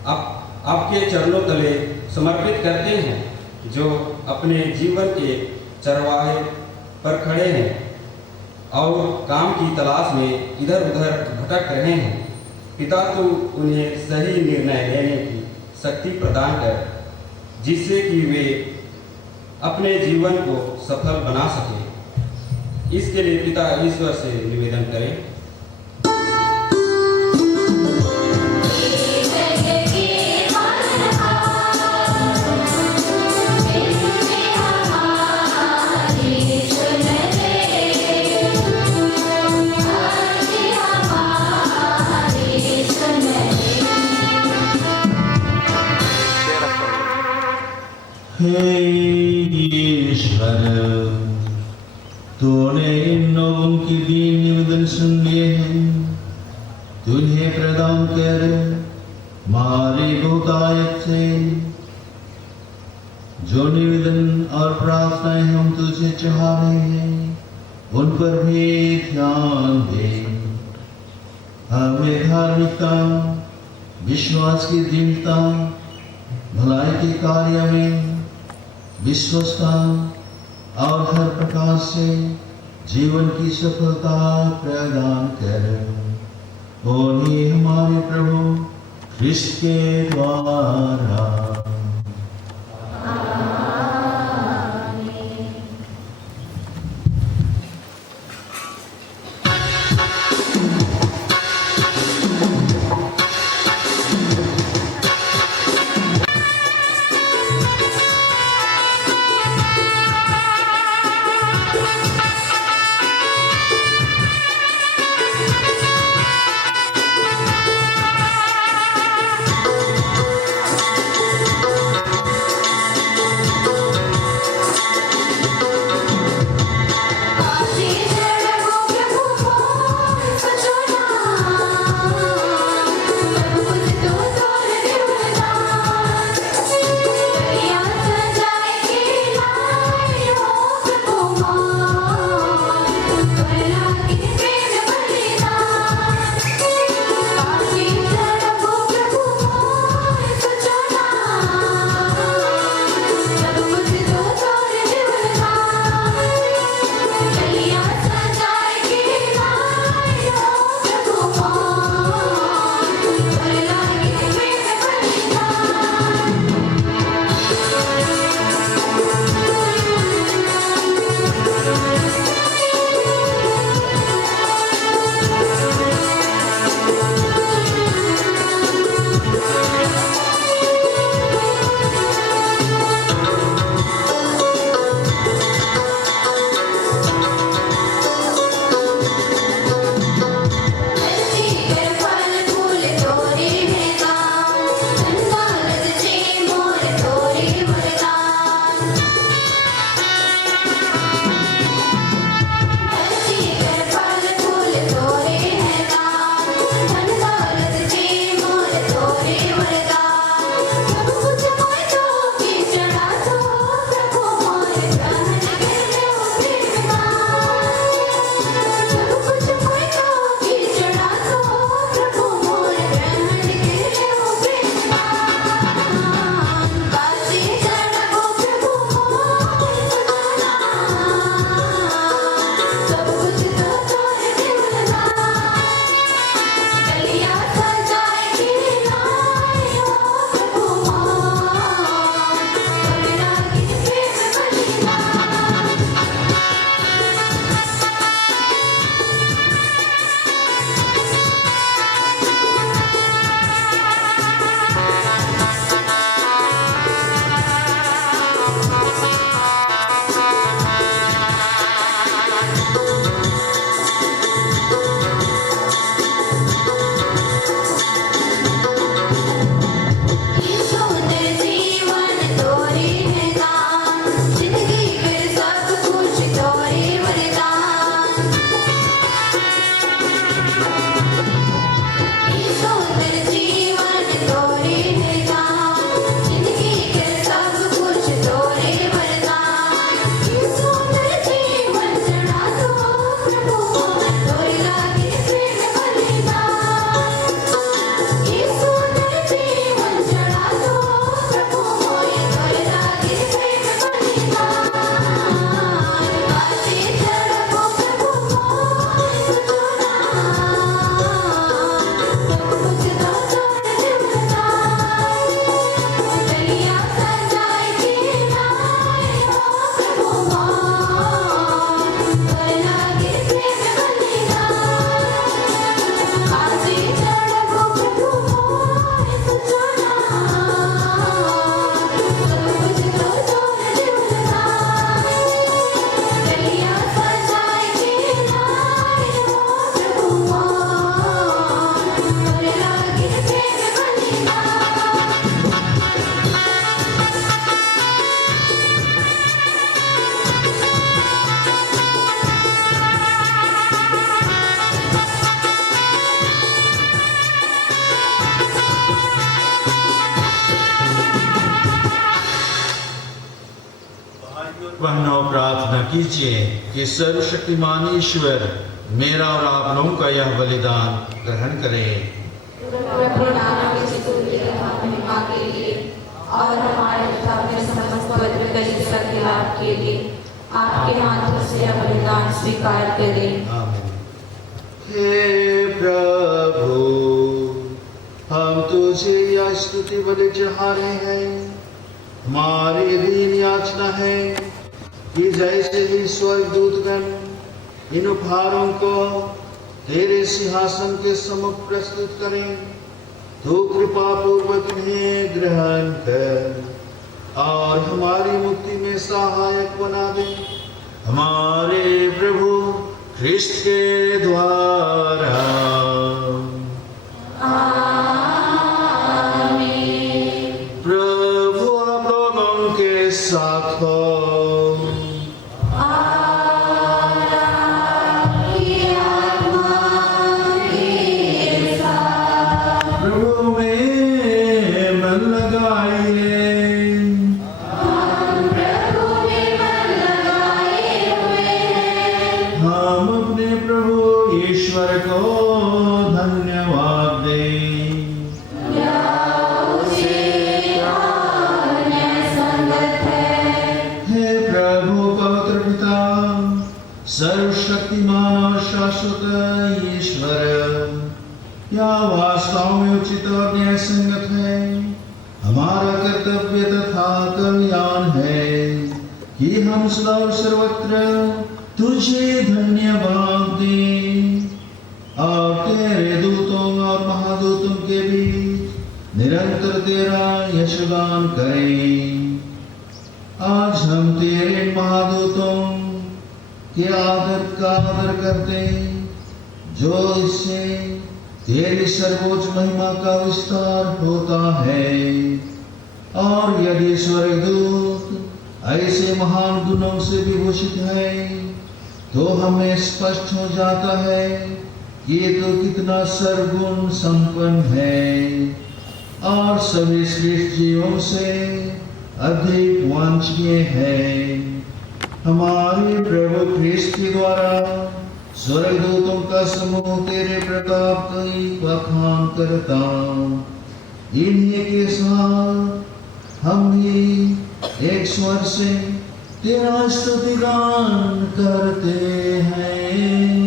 आपके चरणों तले समर्पित करते हैं जो अपने जीवन के चरवाहे पर खड़े हैं और काम की तलाश में इधर उधर भटक रहे हैं। पिता, तो उन्हें सही निर्णय लेने की शक्ति प्रदान कर, जिससे कि वे अपने जीवन को सफल बना सके। इसके लिए पिता ईश्वर से निवेदन करें। हे ईश्वर, तूने इन लोगों की दीन निवेदन सुन लिए हैं। तुझे प्रदान कर हमारी बहुतायत से जो निवेदन और प्रार्थनाएं हम तुझे चाह रहे हैं, उन पर भी ध्यान दे। हमें धार्मिकता, विश्वास की दृढ़ता, भलाई के कार्य में विश्वस्ता और हर प्रकार से जीवन की सफलता प्रदान कर। उन्हें हमारे प्रभु ख्रिस्त के द्वारा। मानो प्रार्थना कीजिए कि सर्वशक्तिमान ईश्वर मेरा और आप लोगों का यह बलिदान ग्रहण करें प्रभु नाम की स्तुति महिमा के लिए और हमारे पिता के समस्त पवित्र कलीसिया के लाभ के लिए आपके हाथों से यह बलिदान स्वीकार करें। आमीन। हे प्रभु, हम तुझे यह स्तुति बलि चढ़ा रहे हैं। हमारी दीन याचना है कि जैसे ही स्वर्गदूतगण इन उपहारों को तेरे सिंहासन के सम्मुख प्रस्तुत करें, तो कृपा पूर्वक इन्हें ग्रहण कर और हमारी मुक्ति में सहायक बना दे। हमारे प्रभु ख्रिस्त के द्वारा। प्रभु आप लोगों के साथ हो। प्रभु में मन लगाइए। हम अपने प्रभु ईश्वर को धन्यवाद दें। हे प्रभु पवित्र पिता, सर्वशक्तिमान और शाश्वत ईश्वर, यह वास्तव में उचित और न्याय संगत है। हमारा कर्तव्य तथा कल्याण है कि हम सदा और सर्वत्र तुझे धन्यवाद दें और तेरे दूतों और महादूतों के बीच निरंतर तेरा यशगान करें। आज हम तेरे महादूतों के आदर का आदर करते, जो इससे तेरी सर्वोच्च महिमा का विस्तार होता है। और यदि स्वर्गदूत ऐसे महान गुणों से विभूषित है, तो हमें स्पष्ट हो जाता है कि ये तो कितना सर्वगुण संपन्न है और सभी श्रेष्ठ जीवों से अधिक वांछनीय है। हमारे प्रभु ख्रिस्त के द्वारा स्वर्गदूतों का समूह तेरे प्रताप की बखान करता, इन्हीं के साथ हम भी एक स्वर से तेरा स्तुतिगान करते हैं।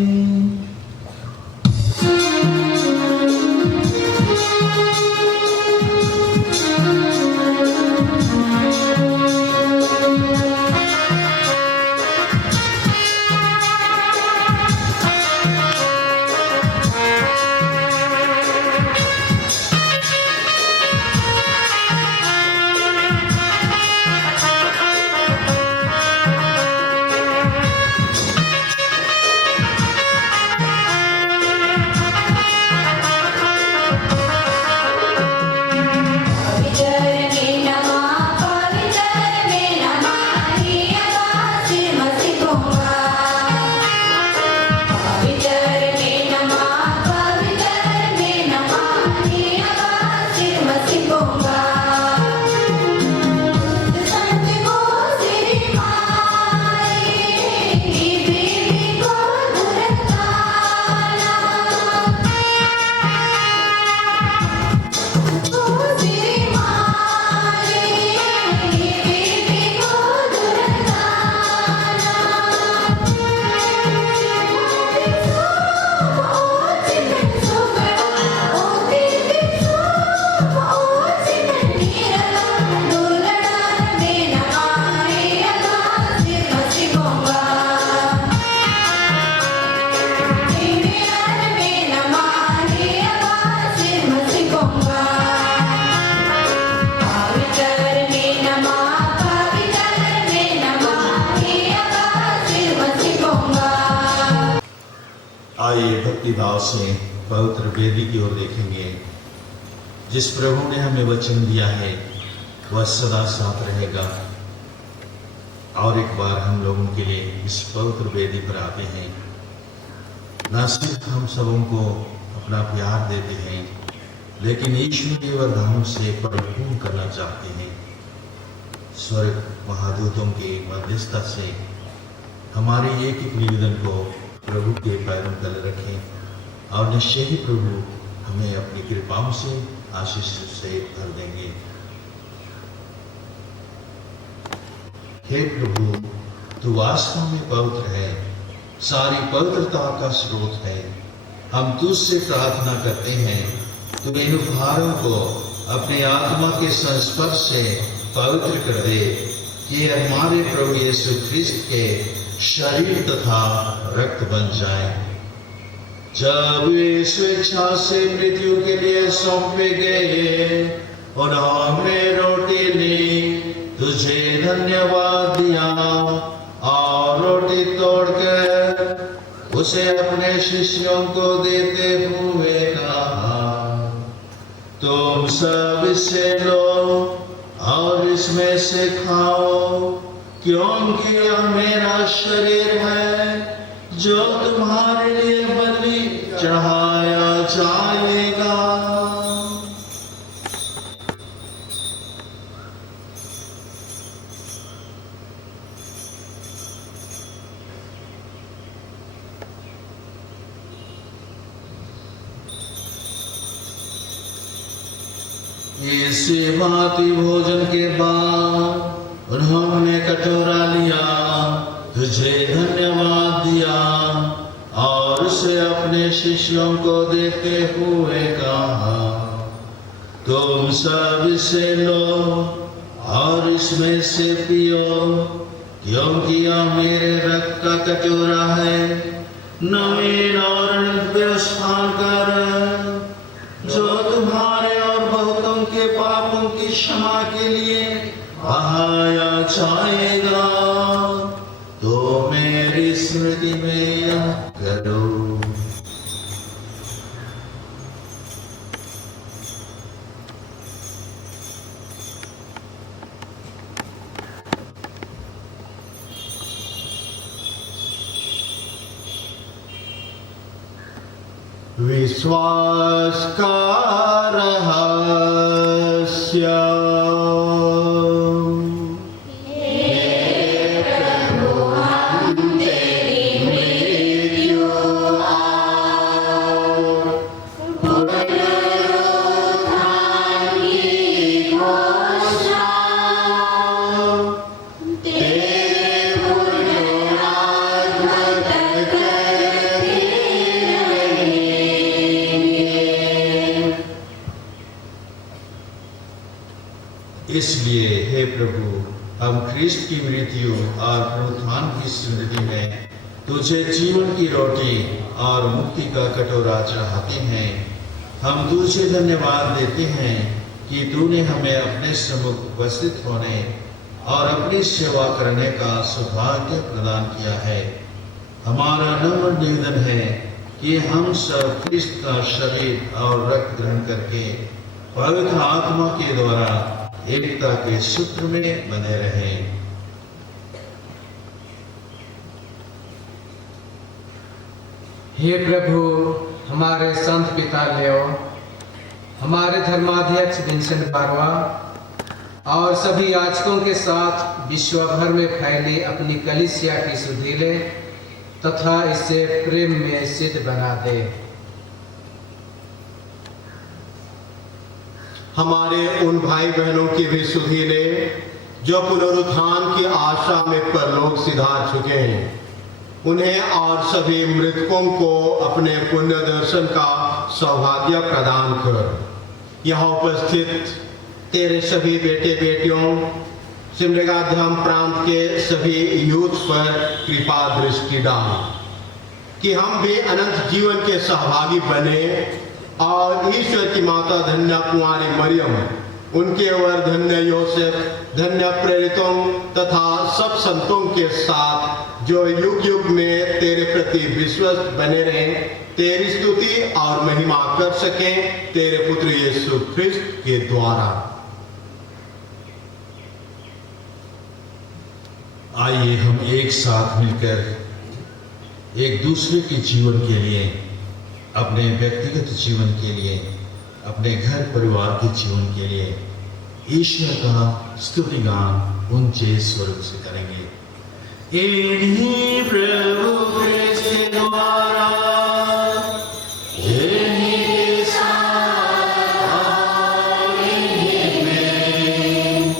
आइए भक्ति भाव से पवित्र वेदी की ओर देखेंगे। जिस प्रभु ने हमें वचन दिया है वह सदा साथ रहेगा। और एक बार हम लोगों के लिए इस पवित्र वेदी पर आते हैं। न सिर्फ हम सबों को अपना प्यार देते हैं, लेकिन ईश्वर के वरदानों से परिपूर्ण करना चाहते हैं। स्वर्ग महादूतों की मध्यस्थता से हमारे एक एक निवेदन को प्रभु के पैरों तले रखें और निश्चय ही प्रभु हमें अपनी कृपाओं से आशीष से भर देंगे। हे प्रभु, तू वास्तव में पवित्र है, सारी पवित्रता का स्रोत है। हम तुझसे प्रार्थना करते हैं, तू इन उपहारों को अपने आत्मा के संस्पर्श से पवित्र कर दे कि हमारे प्रभु यीशु ख्रिस्त के शरीर तथा रक्त बन जाए। जब वे स्वेच्छा से मृत्यु के लिए सौंपे गए, उन्होंने रोटी ली, तुझे धन्यवाद दिया और रोटी तोड़कर उसे अपने शिष्यों को देते हुए कहा, तुम सब इससे लो और इसमें से खाओ, क्योंकि यह मेरा शरीर है जो तुम्हारे लिए बलि चढ़ाया जाएगा। इसी भांति भोजन के बाद उन्होंने कटोरा लिया, तुझे धन्यवाद दिया और उसे अपने शिष्यों को देते हुए कहा, तुम सब इसे लो और इसमें से पियो, क्योंकि यह मेरे रक्त का कटोरा है, नवीन और अनंत व्यवस्थान कर, जो तुम्हारे और बहुतों के पापों की क्षमा के लिए बहाया जाएगा। तो मेरी स्मृति में यह करो। विश्वास का रहस्य। इसलिए हे प्रभु, हम ख्रिस्त की मृत्यु और पुनरुत्थान की स्मृति में तुझे जीवन की रोटी और मुक्ति का कटोरा चढ़ाते हैं। हम तुझे धन्यवाद देते हैं कि तूने हमें अपने सम्मुख उपस्थित होने और अपनी सेवा करने का सौभाग्य प्रदान किया है। हमारा नम्र निवेदन है कि हम सब ख्रिस्त का शरीर और रक्त ग्रहण करके पवित्र आत्मा के द्वारा एकता के सूत्र में बने रहें। हे प्रभु, हमारे संत पिता लेओ, हमारे धर्माध्यक्ष विंसेंट पारवा और सभी याजकों के साथ विश्व भर में फैली अपनी कलीसिया की सुधि ले तथा इसे प्रेम में सिद्ध बना दे। हमारे उन भाई बहनों की भी सुधि ले जो पुनरुत्थान की आशा में परलोक सिधार चुके हैं। उन्हें और सभी मृतकों को अपने पुण्य दर्शन का सौभाग्य प्रदान कर। यहाँ उपस्थित तेरे सभी बेटे बेटियों, सिमडेगा धाम प्रांत के सभी यूथ पर कृपा दृष्टि डाल कि हम भी अनंत जीवन के सहभागी बने और ईश्वर की माता धन्य कुंवारी मरियम, उनके वर धन्य योसेफ, धन्य प्रेरितों तथा सब संतों के साथ जो युग युग में तेरे प्रति विश्वस्त बने रहें, तेरी स्तुति और महिमा कर सकें तेरे पुत्र यीशु ख्रिस्त के द्वारा। आइए हम एक साथ मिलकर एक दूसरे के जीवन के लिए, अपने व्यक्तिगत जीवन के लिए, अपने घर परिवार के जीवन के लिए ईश्वर का स्तुति गान ऊंचे स्वरूप से करेंगे। इन्हीं प्रभु कृष्ण के द्वारा इन्हीं के साथ इन्हीं में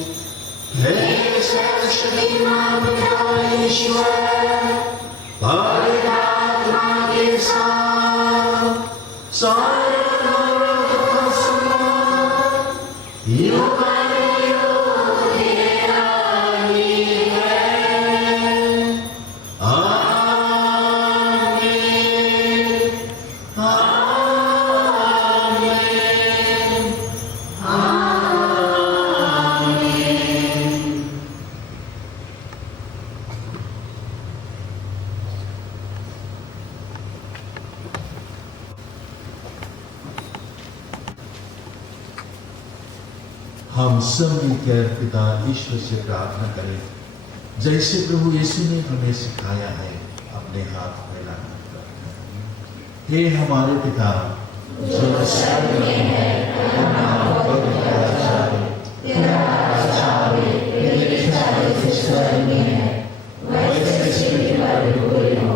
हे सर्वशक्तिमान पिता ईश्वर पवित्र आत्मा के साथ सारे गौरव तथा सम्मान युगानुयुग तेरा ही है। आमीन, आमीन, आमीन। हम सब मिलकर पिता ईश्वर से प्रार्थना करें, जैसे प्रभु यीशु ने हमें सिखाया है। अपने हाथ फैलाकर हे हमारे पिता जो स्वर्ग में है, तेरा नाम पवित्र जाए, तेरा राज्य आवे, तेरी इच्छा जैसे स्वर्ग में है वैसे पृथ्वी पर भी पूरी हो।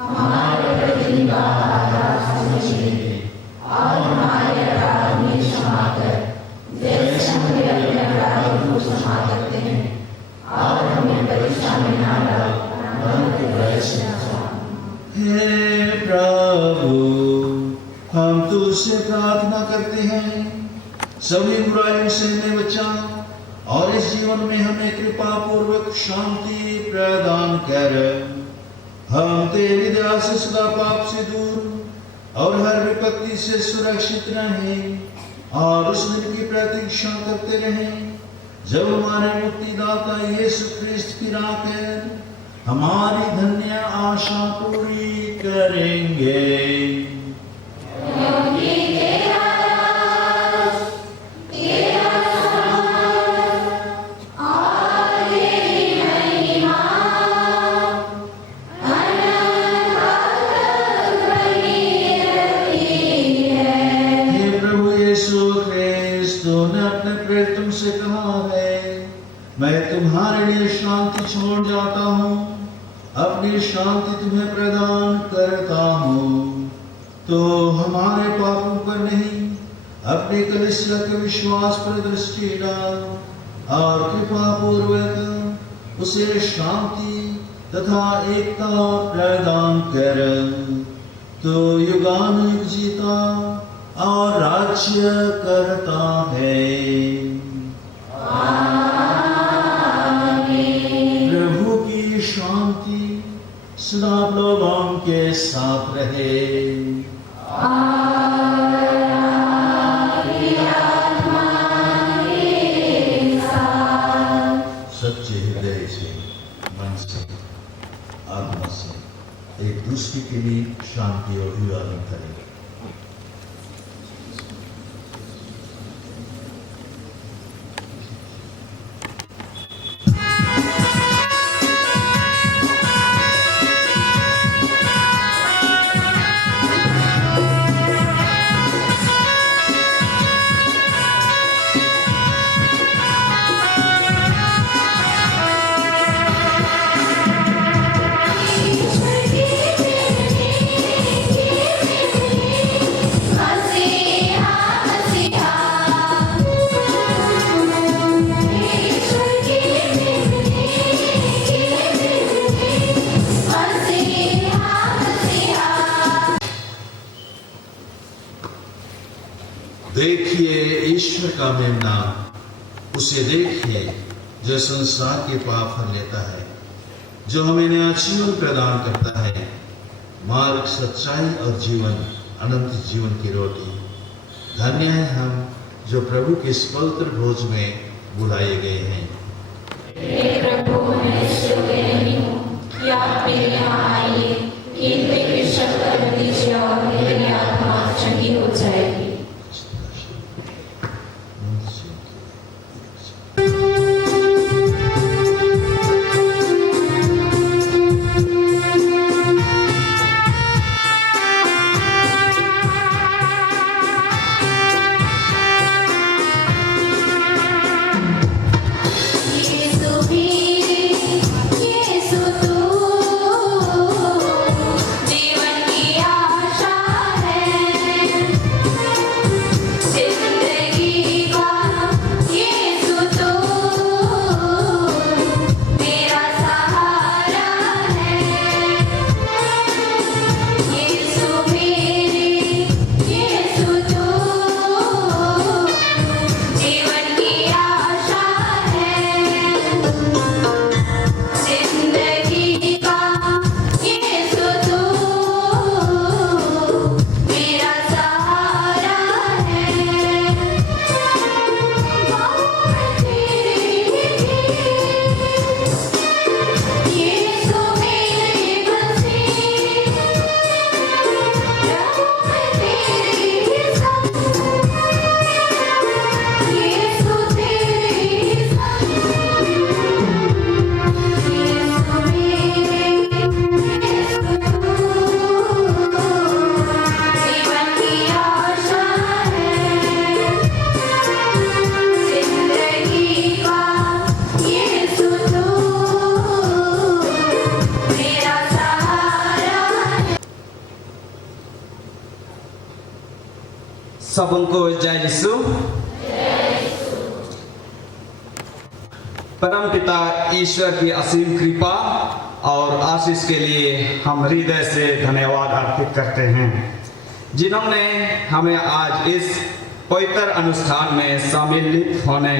हमारे प्रतिदिन का आहार आज हमें दे, और हमारे अपराध हमें क्षमा कर जैसे हम भी अपने अपराधियों को क्षमा करते हैं, और हमें परीक्षा में न डाल परंतु बुराई से बचा। हे प्रभु, हम तुझसे प्रार्थना करते हैं, सभी बुराइयों से हमें बचा और इस जीवन में हमें कृपा पूर्वक शांति प्रदान कर। हम तेरी दया से सदा पाप से दूर और हर विपत्ति से सुरक्षित रहें और उस दिन की प्रतीक्षा करते रहें जब हमारे मुक्तिदाता यीशु ख्रिस्त फिर आकर हमारी धन्य आशा पूरी करेंगे। तुमसे कहा है, मैं तुम्हारे लिए शांति छोड़ जाता हूँ, अपनी शांति तुम्हें प्रदान करता हूँ। तो हमारे पापों पर नहीं, अपनी कलीसिया के विश्वास पर दृष्टि डाल और कृपा पूर्वक उसे शांति तथा एकता प्रदान कर। तो युगानुयुग जीता और राज्य करता है। प्रभु की शांति सदा आप लोगों के साथ रहे। सच्चे हृदय से, मन से, आत्मा से एक दूसरे के लिए शांति और अभिवादन करें। देखिए ईश्वर का मेमना, उसे देखिए जो संसार के पाप हर लेता है, जो हमें नया जीवन प्रदान करता है, मार्ग, सच्चाई और जीवन, अनंत जीवन की रोटी। धन्य है हम जो प्रभु के इस पवित्र भोज में बुलाए गए हैं। हे प्रभु, मैं योग्य नहीं हूँ कि आप मेरे यहाँ आइए, केवल एक शब्द कर दीजिए और मेरी आत्मा चंगी हो जाएगी। So सबको जय यीशु। परम पिता ईश्वर की असीम कृपा और आशीष के लिए हम हृदय से धन्यवाद अर्पित करते हैं, जिन्होंने हमें आज इस पवित्र अनुष्ठान में सम्मिलित होने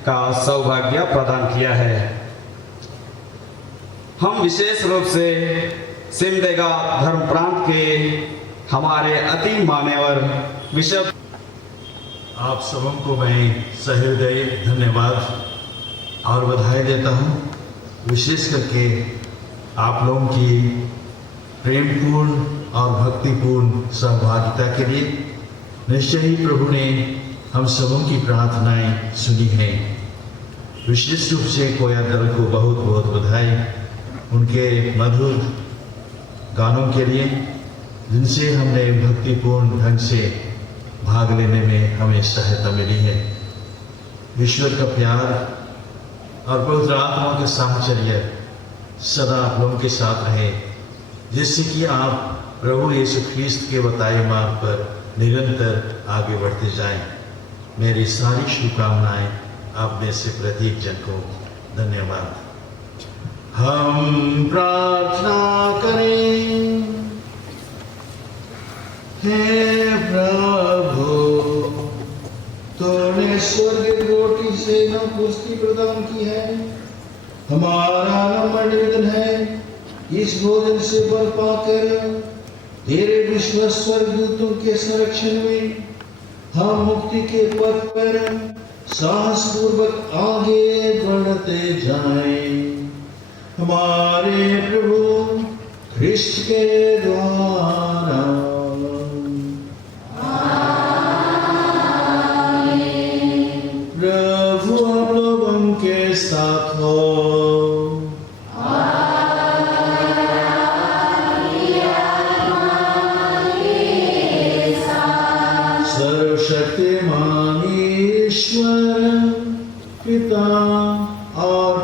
का सौभाग्य प्रदान किया है। हम विशेष रूप से सिमडेगा धर्म प्रांत के हमारे अति मान्यवर बिशप आप सबों को मैं सहृदय धन्यवाद और बधाई देता हूँ, विशेष करके आप लोगों की प्रेमपूर्ण और भक्तिपूर्ण सहभागिता के लिए। निश्चय ही प्रभु ने हम सबों की प्रार्थनाएं सुनी हैं। विशेष रूप से कोया दल को बहुत बहुत बधाई उनके मधुर गानों के लिए, जिनसे हमने भक्तिपूर्ण ढंग से भाग लेने में हमें सहायता मिली है। ईश्वर का प्यार और पवित्र आत्मा के साहचर्य सदा आप लोगों के साथ रहे, जिससे कि आप प्रभु यीशु ख्रीस्त के बताए मार्ग पर निरंतर आगे बढ़ते जाएं। मेरी सारी शुभकामनाएं आप में से प्रत्येक जन को। धन्यवाद। हम प्रार्थना करें। हे प्रभु, तूने स्वर्ग रोटी से न पुष्टि प्रदान की है। हमारा नम्र निवेदन है, इस भोजन से बल पाकर तेरे विश्व स्वर्गदूतों के संरक्षण में हम मुक्ति के पथ पर साहस पूर्वक आगे बढ़ते जाएं। हमारे प्रभु ख्रिस्त के द्वारा। प्रभु आप लोगों के साथ हो। सर्वशक्तिमान ईश्वर पिता और